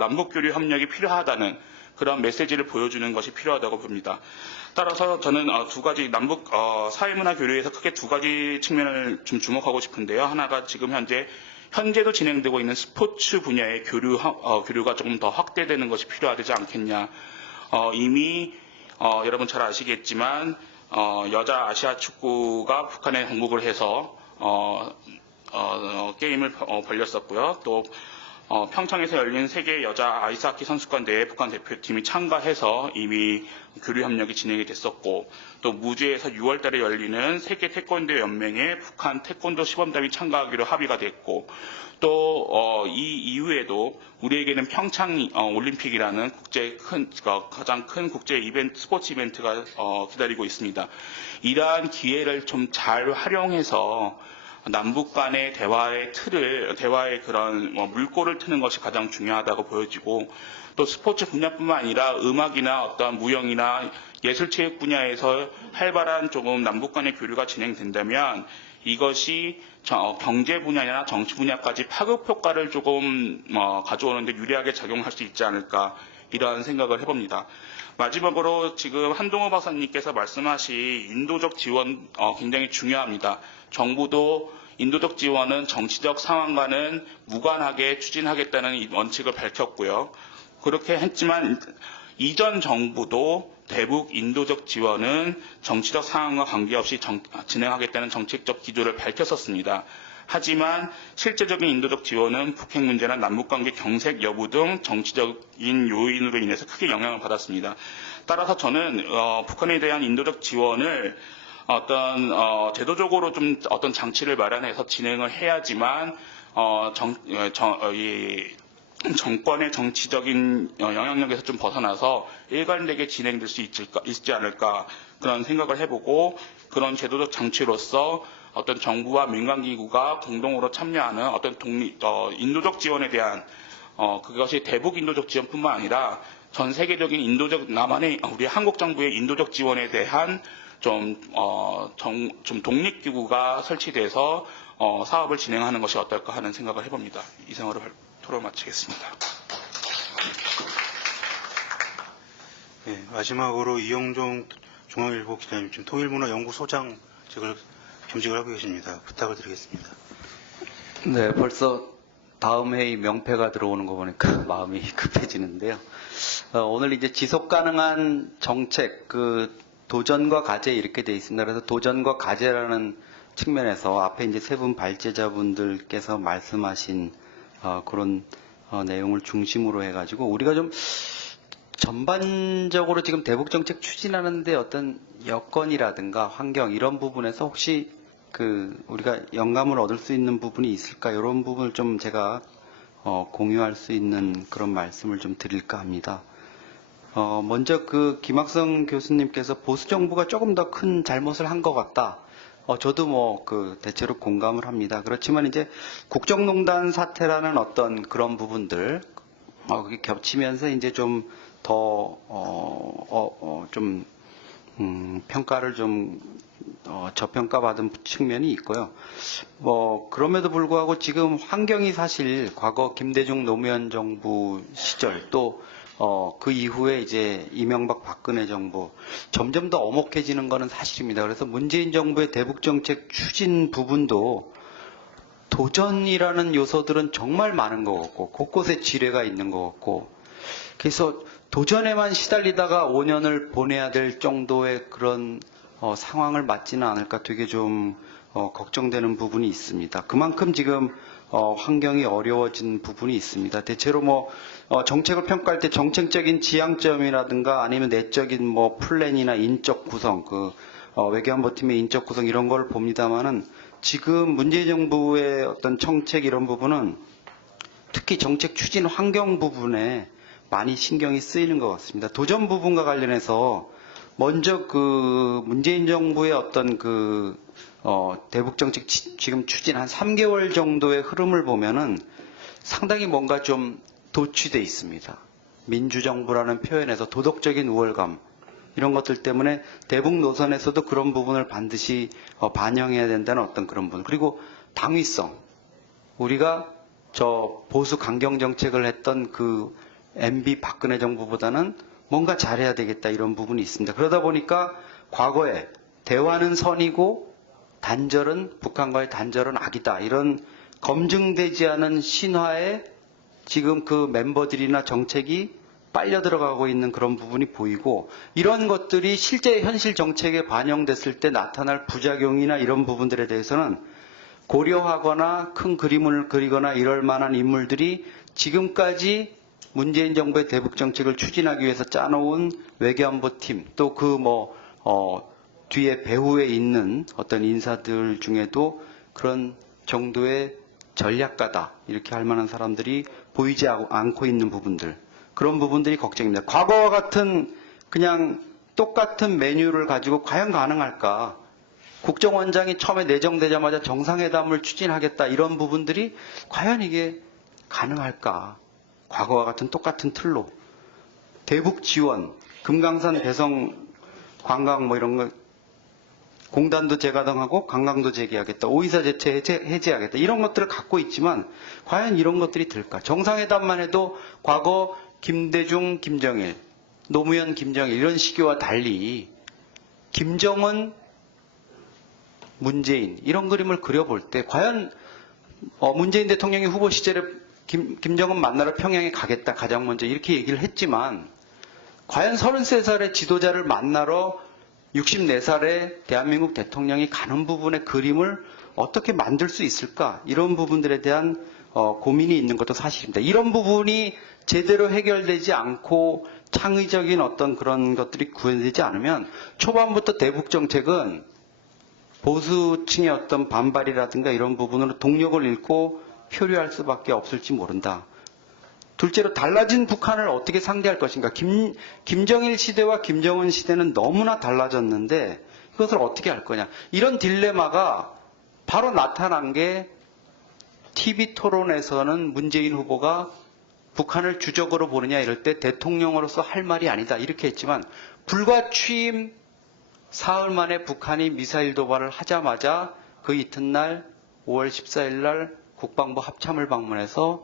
남북교류 협력이 필요하다는 그런 메시지를 보여주는 것이 필요하다고 봅니다. 따라서 저는 두 가지 남북 사회문화 교류에서 크게 두 가지 측면을 좀 주목하고 싶은데요. 하나가 지금 현재도 진행되고 있는 스포츠 분야의 교류가 조금 더 확대되는 것이 필요하지 않겠냐. 이미 여러분 잘 아시겠지만 여자 아시아 축구가 북한에 정복을 해서 게임을 벌였었고요. 또 평창에서 열린 세계 여자 아이스하키 선수권 대회에 북한 대표팀이 참가해서 이미 교류 협력이 진행이 됐었고, 또 무주에서 6월 달에 열리는 세계 태권도 연맹에 북한 태권도 시범단이 참가하기로 합의가 됐고, 또 이 이후에도 우리에게는 평창 올림픽이라는 가장 큰 국제 스포츠 이벤트가 기다리고 있습니다. 이러한 기회를 좀 잘 활용해서 남북 간의 대화의 그런 물꼬를 트는 것이 가장 중요하다고 보여지고, 또 스포츠 분야뿐만 아니라 음악이나 어떤 무용이나 예술체육 분야에서 활발한 조금 남북 간의 교류가 진행된다면 이것이 경제 분야나 정치 분야까지 파급 효과를 조금 가져오는데 유리하게 작용할 수 있지 않을까, 이러한 생각을 해봅니다. 마지막으로 지금 한동호 박사님께서 말씀하신 인도적 지원 굉장히 중요합니다. 정부도 인도적 지원은 정치적 상황과는 무관하게 추진하겠다는 이 원칙을 밝혔고요. 그렇게 했지만 이전 정부도 대북 인도적 지원은 정치적 상황과 관계없이 진행하겠다는 정책적 기조를 밝혔었습니다. 하지만 실제적인 인도적 지원은 북핵 문제나 남북관계 경색 여부 등 정치적인 요인으로 인해서 크게 영향을 받았습니다. 따라서 저는 북한에 대한 인도적 지원을 제도적으로 좀 어떤 장치를 마련해서 진행을 해야지만 정권의 정치적인 영향력에서 좀 벗어나서 일관되게 진행될 수 있지 않을까, 그런 생각을 해보고, 그런 제도적 장치로서 어떤 정부와 민간기구가 공동으로 참여하는 어떤 인도적 지원에 대한 그것이 대북 인도적 지원뿐만 아니라 전 세계적인 우리 한국 정부의 인도적 지원에 대한 좀 독립기구가 설치돼서 사업을 진행하는 것이 어떨까 하는 생각을 해봅니다. 이상으로 토론 마치겠습니다. 네, 마지막으로 이영종 중앙일보 기자님, 지금 통일문화연구소장 겸직을 하고 계십니다. 부탁을 드리겠습니다. 네, 벌써 다음 회의 명패가 들어오는 거 보니까 마음이 급해지는데요. 오늘 이제 지속 가능한 정책, 도전과 과제 이렇게 돼 있습니다. 그래서 도전과 과제라는 측면에서 앞에 이제 세 분 발제자분들께서 말씀하신 그런 내용을 중심으로 해가지고 우리가 좀 전반적으로 지금 대북 정책 추진하는데 어떤 여건이라든가 환경 이런 부분에서 혹시 우리가 영감을 얻을 수 있는 부분이 있을까, 이런 부분을 좀 제가 공유할 수 있는 그런 말씀을 좀 드릴까 합니다. 먼저 김학성 교수님께서 보수 정부가 조금 더 큰 잘못을 한 것 같다. 저도 대체로 공감을 합니다. 그렇지만 이제 국정농단 사태라는 어떤 그런 부분들, 그게 겹치면서 이제 좀 더, 평가를 저평가받은 측면이 있고요. 그럼에도 불구하고 지금 환경이 사실 과거 김대중 노무현 정부 시절 또 그 이후에 이제 이명박 박근혜 정부 점점 더 엄혹해지는 것은 사실입니다. 그래서 문재인 정부의 대북정책 추진 부분도 도전이라는 요소들은 정말 많은 것 같고 곳곳에 지뢰가 있는 것 같고, 그래서 도전에만 시달리다가 5년을 보내야 될 정도의 그런 상황을 맞지는 않을까 되게 좀 걱정되는 부분이 있습니다. 그만큼 지금 환경이 어려워진 부분이 있습니다. 대체로 정책을 평가할 때 정책적인 지향점이라든가 아니면 내적인 플랜이나 인적 구성, 외교안보팀의 인적 구성 이런 걸 봅니다만은 지금 문재인 정부의 어떤 정책 이런 부분은 특히 정책 추진 환경 부분에 많이 신경이 쓰이는 것 같습니다. 도전 부분과 관련해서 먼저 문재인 정부의 어떤 대북 정책 지금 추진 한 3개월 정도의 흐름을 보면은 상당히 뭔가 좀 도취돼 있습니다. 민주정부라는 표현에서 도덕적인 우월감 이런 것들 때문에 대북 노선에서도 그런 부분을 반드시 반영해야 된다는 어떤 그런 부분. 그리고 당위성. 우리가 보수 강경 정책을 했던 MB 박근혜 정부보다는 뭔가 잘해야 되겠다 이런 부분이 있습니다. 그러다 보니까 과거에 대화는 선이고 북한과의 단절은 악이다. 이런 검증되지 않은 신화에 지금 멤버들이나 정책이 빨려 들어가고 있는 그런 부분이 보이고 이런 것들이 실제 현실 정책에 반영됐을 때 나타날 부작용이나 이런 부분들에 대해서는 고려하거나 큰 그림을 그리거나 이럴 만한 인물들이 지금까지 문재인 정부의 대북 정책을 추진하기 위해서 짜놓은 외교안보팀 또 뒤에 배후에 있는 어떤 인사들 중에도 그런 정도의 전략가다 이렇게 할 만한 사람들이 보이지 않고 있는 부분들 그런 부분들이 걱정입니다. 과거와 같은 그냥 똑같은 메뉴를 가지고 과연 가능할까? 국정원장이 처음에 내정되자마자 정상회담을 추진하겠다 이런 부분들이 과연 이게 가능할까? 과거와 같은 똑같은 틀로 대북 지원, 금강산 배성 관광 이런 거 공단도 재가동하고 관광도 재개하겠다, 오이사 제체 해제하겠다 이런 것들을 갖고 있지만 과연 이런 것들이 될까? 정상회담만 해도 과거 김대중, 김정일, 노무현, 김정일 이런 시기와 달리 김정은, 문재인 이런 그림을 그려볼 때 과연 문재인 대통령이 후보 시절에 김정은 만나러 평양에 가겠다 가장 먼저 이렇게 얘기를 했지만 과연 33살의 지도자를 만나러 64살의 대한민국 대통령이 가는 부분의 그림을 어떻게 만들 수 있을까? 이런 부분들에 대한 고민이 있는 것도 사실입니다. 이런 부분이 제대로 해결되지 않고 창의적인 어떤 그런 것들이 구현되지 않으면 초반부터 대북 정책은 보수층의 어떤 반발이라든가 이런 부분으로 동력을 잃고 표류할 수밖에 없을지 모른다. 둘째로 달라진 북한을 어떻게 상대할 것인가. 김정일 시대와 김정은 시대는 너무나 달라졌는데 이것을 어떻게 할 거냐. 이런 딜레마가 바로 나타난 게 TV 토론에서는 문재인 후보가 북한을 주적으로 보느냐 이럴 때 대통령으로서 할 말이 아니다 이렇게 했지만 불과 취임 사흘 만에 북한이 미사일 도발을 하자마자 그 이튿날 5월 14일 날 국방부 합참을 방문해서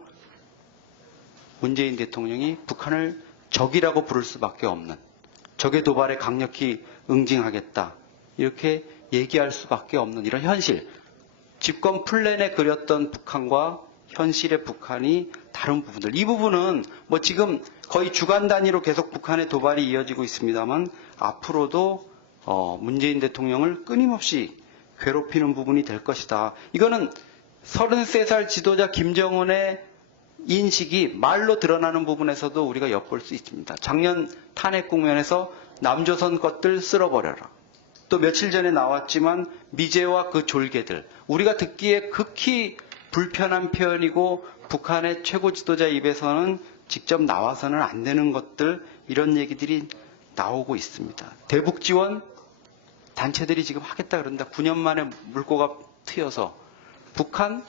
문재인 대통령이 북한을 적이라고 부를 수밖에 없는 적의 도발에 강력히 응징하겠다 이렇게 얘기할 수밖에 없는 이런 현실 집권 플랜에 그렸던 북한과 현실의 북한이 다른 부분들 이 부분은 지금 거의 주간 단위로 계속 북한의 도발이 이어지고 있습니다만 앞으로도 문재인 대통령을 끊임없이 괴롭히는 부분이 될 것이다. 이거는 33살 지도자 김정은의 인식이 말로 드러나는 부분에서도 우리가 엿볼 수 있습니다. 작년 탄핵 국면에서 남조선 것들 쓸어버려라. 또 며칠 전에 나왔지만 미제와 그 졸개들 우리가 듣기에 극히 불편한 표현이고 북한의 최고 지도자 입에서는 직접 나와서는 안 되는 것들 이런 얘기들이 나오고 있습니다. 대북 지원 단체들이 지금 하겠다 그런다. 9년 만에 물꼬가 트여서 북한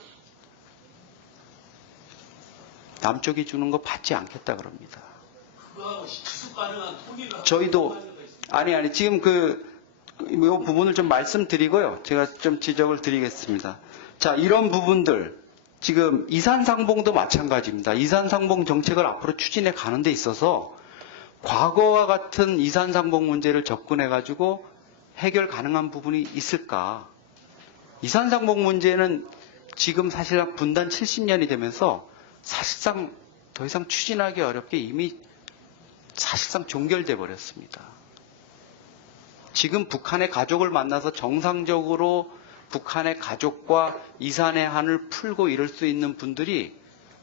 남쪽이 주는 거 받지 않겠다 그럽니다. 저희도 아니 지금 이 부분을 좀 말씀드리고요. 제가 좀 지적을 드리겠습니다. 자, 이런 부분들 지금 이산상봉도 마찬가지입니다. 이산상봉 정책을 앞으로 추진해 가는 데 있어서 과거와 같은 이산상봉 문제를 접근해 가지고 해결 가능한 부분이 있을까? 이산상봉 문제는 지금 사실상 분단 70년이 되면서 사실상 더 이상 추진하기 어렵게 이미 사실상 종결돼 버렸습니다. 지금 북한의 가족을 만나서 정상적으로 북한의 가족과 이산의 한을 풀고 이럴 수 있는 분들이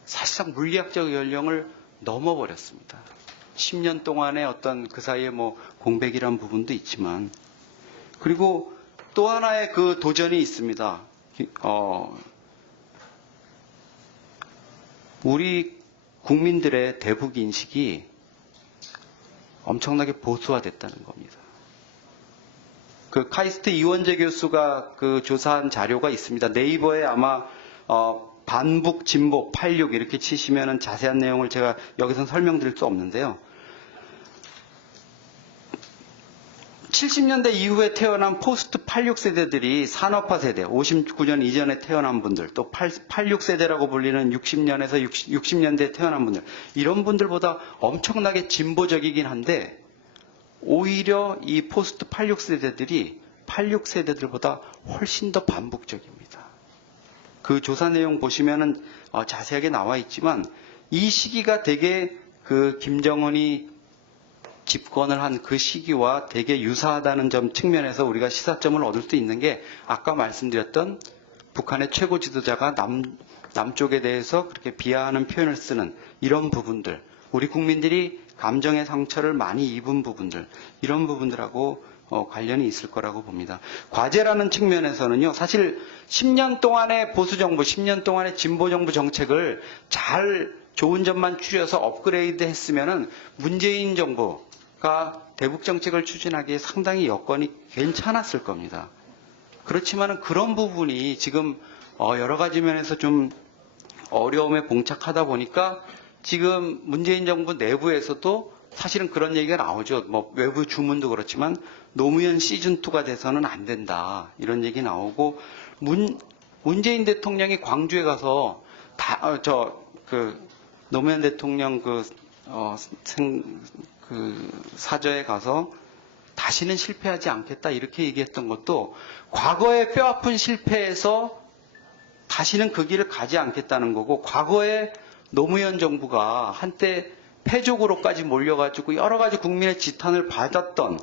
사실상 물리학적 연령을 넘어버렸습니다. 10년 동안의 어떤 그 사이에 뭐 공백이란 부분도 있지만, 그리고 또 하나의 그 도전이 있습니다. 우리 국민들의 대북 인식이 엄청나게 보수화됐다는 겁니다. 그 카이스트 이원재 교수가 그 조사한 자료가 있습니다. 네이버에 아마 반북 진보 86 이렇게 치시면은 자세한 내용을 제가 여기서는 설명드릴 수 없는데요. 70년대 이후에 태어난 포스트 86 세대들이 산업화 세대, 59년 이전에 태어난 분들, 또 86 세대라고 불리는 60년에서 60년대에 태어난 분들, 이런 분들보다 엄청나게 진보적이긴 한데, 오히려 이 포스트 86 세대들이 86 세대들보다 훨씬 더 반북적입니다. 그 조사 내용 보시면은 자세하게 나와 있지만, 이 시기가 되게 그 김정은이 집권을 한 그 시기와 되게 유사하다는 점 측면에서 우리가 시사점을 얻을 수 있는 게, 아까 말씀드렸던 북한의 최고 지도자가 남쪽에 대해서 그렇게 비하하는 표현을 쓰는 이런 부분들, 우리 국민들이 감정의 상처를 많이 입은 부분들, 이런 부분들하고 관련이 있을 거라고 봅니다. 과제라는 측면에서는요, 사실 10년 동안의 보수정부, 10년 동안의 진보정부 정책을 잘 좋은 점만 추려서 업그레이드 했으면은 문재인 정부가 대북 정책을 추진하기에 상당히 여건이 괜찮았을 겁니다. 그렇지만은 그런 부분이 지금 여러 가지 면에서 좀 어려움에 봉착하다 보니까 지금 문재인 정부 내부에서도 사실은 그런 얘기가 나오죠. 뭐 외부 주문도 그렇지만 노무현 시즌2가 돼서는 안 된다, 이런 얘기 나오고, 문재인 대통령이 광주에 가서 노무현 대통령 사저에 가서 다시는 실패하지 않겠다 이렇게 얘기했던 것도, 과거의 뼈아픈 실패에서 다시는 그 길을 가지 않겠다는 거고, 과거에 노무현 정부가 한때 패족으로까지 몰려가지고 여러 가지 국민의 지탄을 받았던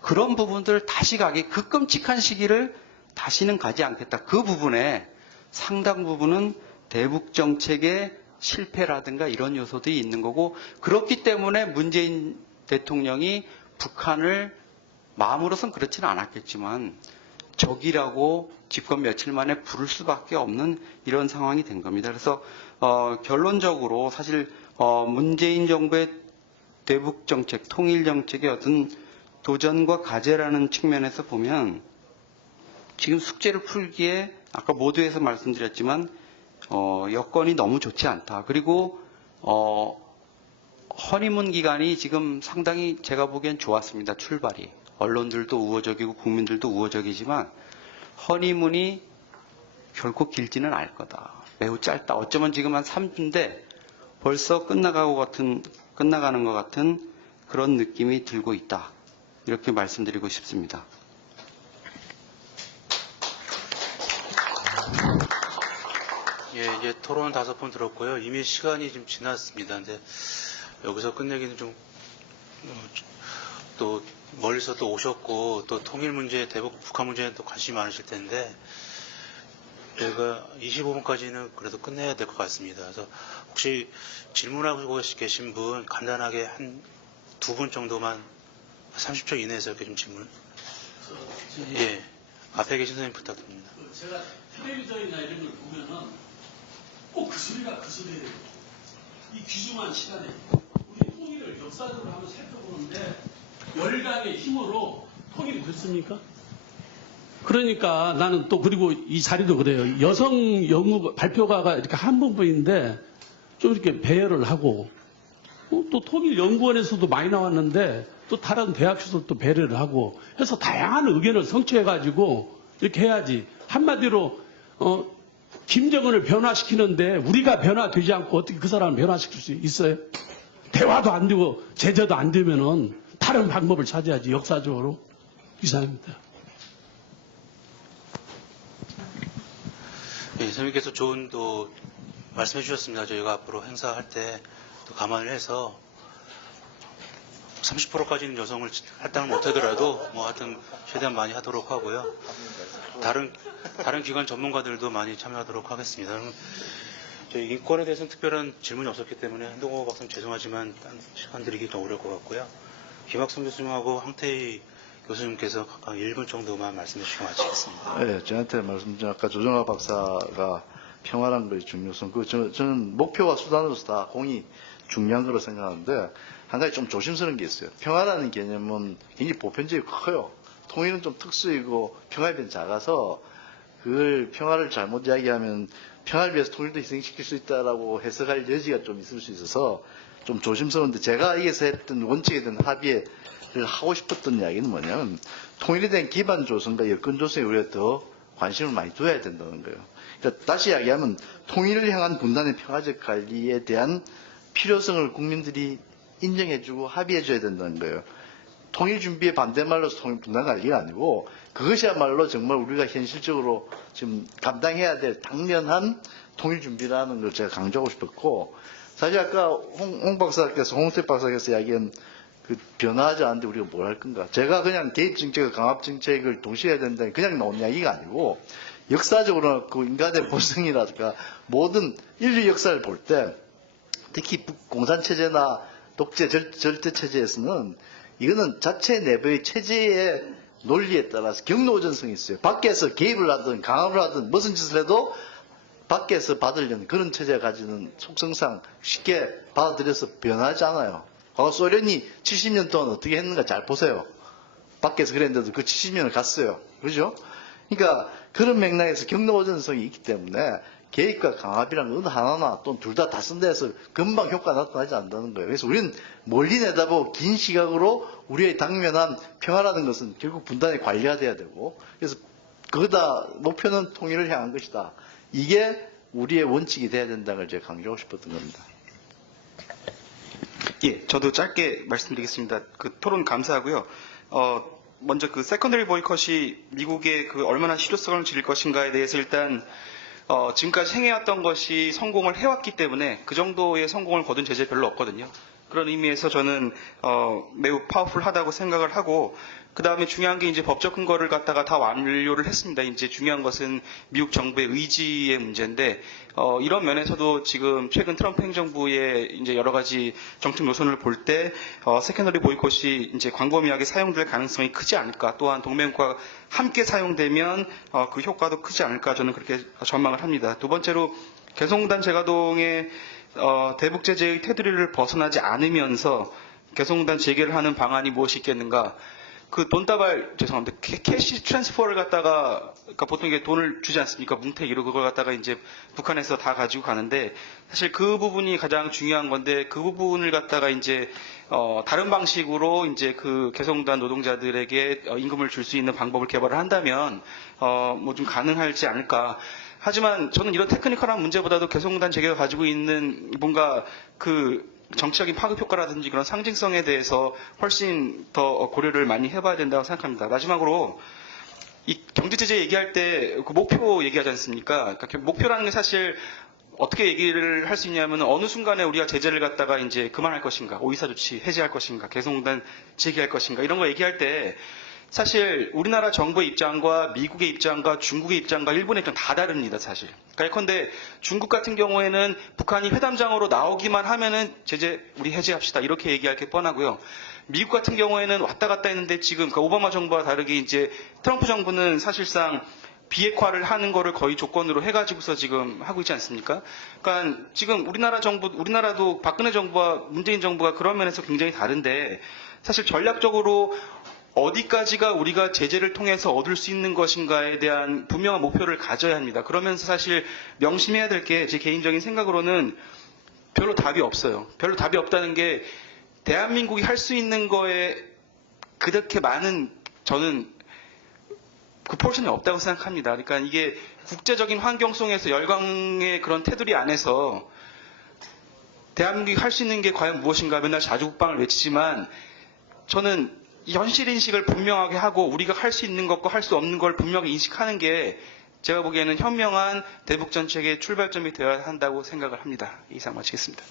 그런 부분들을 다시 가기, 그 끔찍한 시기를 다시는 가지 않겠다. 그 부분에 상당 부분은 대북 정책의 실패라든가 이런 요소들이 있는 거고, 그렇기 때문에 문재인 대통령이 북한을 마음으로선 그렇지는 않았겠지만 적이라고 집권 며칠 만에 부를 수밖에 없는 이런 상황이 된 겁니다. 그래서 결론적으로 사실 문재인 정부의 대북 정책, 통일 정책의 어떤 도전과 과제라는 측면에서 보면 지금 숙제를 풀기에 아까 모두에서 말씀드렸지만 여건이 너무 좋지 않다. 그리고 허니문 기간이 지금 상당히 제가 보기엔 좋았습니다. 출발이. 언론들도 우호적이고 국민들도 우호적이지만 허니문이 결코 길지는 않을 거다. 매우 짧다. 어쩌면 지금 한 3주인데 벌써 끝나가는 것 같은 그런 느낌이 들고 있다. 이렇게 말씀드리고 싶습니다. 예, 이제 토론 5번 들었고요. 이미 시간이 좀 지났습니다. 근데 여기서 끝내기는 좀, 또 멀리서 또 오셨고, 또 통일 문제, 대북 북한 문제에 또 관심이 많으실 텐데, 저희가 25분까지는 그래도 끝내야 될 것 같습니다. 그래서 혹시 질문하고 계신 분 간단하게 한 2분 정도만 30초 이내에서 이렇게 좀 질문. 예, 앞에 계신 선생님 부탁드립니다. 제가 텔레비전이나 이런 걸 보면은 꼭 그 소리가 그 소리예요. 이 귀중한 시간에 우리 통일을 역사적으로 한번 살펴보는데 열강의 힘으로 통일이 됐습니까? 그러니까 나는 또, 그리고 이 자리도 그래요. 여성 연구 발표가가 이렇게 한 분뿐인데 좀 이렇게 배열을 하고, 또 통일연구원에서도 많이 나왔는데 또 다른 대학에서도 또 배려를 하고 해서 다양한 의견을 성취해가지고 이렇게 해야지. 한마디로 김정은을 변화시키는데 우리가 변화되지 않고 어떻게 그 사람을 변화시킬 수 있어요? 대화도 안 되고 제재도 안 되면은 다른 방법을 찾아야지. 역사적으로. 이상입니다. 예, 선생님께서 좋은 또 말씀해 주셨습니다. 저희가 앞으로 행사할 때 또 감안을 해서 30%까지는 여성을 할당을 못하더라도 뭐 하여튼 최대한 많이 하도록 하고요. 다른 기관 전문가들도 많이 참여하도록 하겠습니다. 그럼 저희 인권에 대해서는 특별한 질문이 없었기 때문에 한동호 박사님 죄송하지만 시간 드리기 좀 어려울 것 같고요. 김학순 교수님하고 황태희 교수님께서 각 1분 정도만 말씀해 주시고 마치겠습니다. 네, 저한테 말씀드린 아까 조정아 박사가 평화란 거의 중요성, 저는 목표와 수단으로서 다 공이 중요한 거로 생각하는데 한 가지 좀 조심스러운 게 있어요. 평화라는 개념은 굉장히 보편적이고 커요. 통일은 좀 특수이고 평화의 변 작아서 그걸 평화를 잘못 이야기하면 평화를 위해서 통일도 희생시킬 수 있다라고 해석할 여지가 좀 있을 수 있어서 좀 조심스러운데 제가 여기서 했던 원칙에 대한 합의를 하고 싶었던 이야기는 뭐냐면 통일에 대한 기반 조성과 여건 조성에 우리가 더 관심을 많이 둬야 된다는 거예요. 그러니까 다시 이야기하면 통일을 향한 분단의 평화적 관리에 대한 필요성을 국민들이 인정해주고 합의해줘야 된다는 거예요. 통일 준비의 반대말로서 통일 분단 관리가 아니고 그것이야말로 정말 우리가 현실적으로 지금 감당해야 될 당면한 통일 준비라는 걸 제가 강조하고 싶었고 사실 아까 홍태 박사께서 이야기한 그 변화하지 않는데 우리가 뭘 할 건가. 제가 그냥 개입 정책과 강압 정책을 동시에 해야 된다 그냥 나온 이야기가 아니고 역사적으로 그 인간의 본성이라든가 모든 인류 역사를 볼 때 특히 공산체제나 독재 절대체제에서는 이거는 자체 내부의 체제의 논리에 따라서 경로전성이 있어요. 밖에서 개입을 하든 강압을 하든 무슨 짓을 해도 밖에서 받으려는 그런 체제가 가지는 속성상 쉽게 받아들여서 변하지 않아요. 소련이 70년 동안 어떻게 했는가 잘 보세요. 밖에서 그랬는데도 그 70년을 갔어요. 그렇죠? 그러니까 그런 맥락에서 경로전성이 있기 때문에 개입과 강압이라는 어느 하나나 또는 둘 다 쓴다 해서 금방 효과 나타나지 않는다는 거예요. 그래서 우리는 멀리 내다보고 긴 시각으로 우리의 당면한 평화라는 것은 결국 분단의 관리가 돼야 되고 그래서 거기다 목표는 통일을 향한 것이다. 이게 우리의 원칙이 돼야 된다는 걸 제가 강조하고 싶었던 겁니다. 예, 저도 짧게 말씀드리겠습니다. 그 토론 감사하고요. 먼저 그 세컨더리 보이콧이 미국의 그 얼마나 실효성을 지닐 것인가에 대해서 일단 지금까지 행해왔던 것이 성공을 해왔기 때문에 그 정도의 성공을 거둔 제재 별로 없거든요. 그런 의미에서 저는 매우 파워풀하다고 생각을 하고 그 다음에 중요한 게 이제 법적 근거를 갖다가 다 완료를 했습니다. 이제 중요한 것은 미국 정부의 의지의 문제인데 이런 면에서도 지금 최근 트럼프 행정부의 이제 여러 가지 정책 노선을 볼 때 세컨더리 보이콧이 이제 광범위하게 사용될 가능성이 크지 않을까. 또한 동맹국과 함께 사용되면 그 효과도 크지 않을까 저는 그렇게 전망을 합니다. 두 번째로 개성공단 재가동의 대북 제재의 테두리를 벗어나지 않으면서 개성공단 재개를 하는 방안이 무엇이 있겠는가? 그 돈다발 죄송합니다. 캐시 트랜스퍼를 갖다가 그러니까 보통 이게 돈을 주지 않습니까? 뭉태기로 그걸 갖다가 이제 북한에서 다 가지고 가는데 사실 그 부분이 가장 중요한 건데 그 부분을 갖다가 이제 다른 방식으로 이제 그 개성공단 노동자들에게 임금을 줄 수 있는 방법을 개발을 한다면 뭐 좀 가능할지 않을까. 하지만 저는 이런 테크니컬한 문제보다도 개성공단 재개가 가지고 있는 뭔가 그 정치적인 파급 효과라든지 그런 상징성에 대해서 훨씬 더 고려를 많이 해봐야 된다고 생각합니다. 마지막으로 이 경제제재 얘기할 때 그 목표 얘기하지 않습니까? 그러니까 목표라는 게 사실 어떻게 얘기를 할 수 있냐면 어느 순간에 우리가 제재를 갖다가 이제 그만할 것인가, 오이사조치 해제할 것인가, 개성공단 재개할 것인가 이런 거 얘기할 때 사실 우리나라 정부의 입장과 미국의 입장과 중국의 입장과 일본의 입장 다 다릅니다, 사실. 그러니까 예컨대 중국 같은 경우에는 북한이 회담장으로 나오기만 하면은 제재 우리 해제합시다 이렇게 얘기할 게 뻔하고요. 미국 같은 경우에는 왔다 갔다 했는데 지금 그러니까 오바마 정부와 다르게 이제 트럼프 정부는 사실상 비핵화를 하는 거를 거의 조건으로 해가지고서 지금 하고 있지 않습니까? 그러니까 지금 우리나라도 박근혜 정부와 문재인 정부가 그런 면에서 굉장히 다른데 사실 전략적으로 어디까지가 우리가 제재를 통해서 얻을 수 있는 것인가에 대한 분명한 목표를 가져야 합니다. 그러면서 사실 명심해야 될 게 제 개인적인 생각으로는 별로 답이 없어요. 별로 답이 없다는 게 대한민국이 할 수 있는 거에 그렇게 많은 저는 그 포션이 없다고 생각합니다. 그러니까 이게 국제적인 환경 속에서 열강의 그런 테두리 안에서 대한민국이 할 수 있는 게 과연 무엇인가 맨날 자주국방을 외치지만 저는 현실 인식을 분명하게 하고 우리가 할 수 있는 것과 할 수 없는 걸 분명히 인식하는 게 제가 보기에는 현명한 대북 정책의 출발점이 되어야 한다고 생각을 합니다. 이상 마치겠습니다.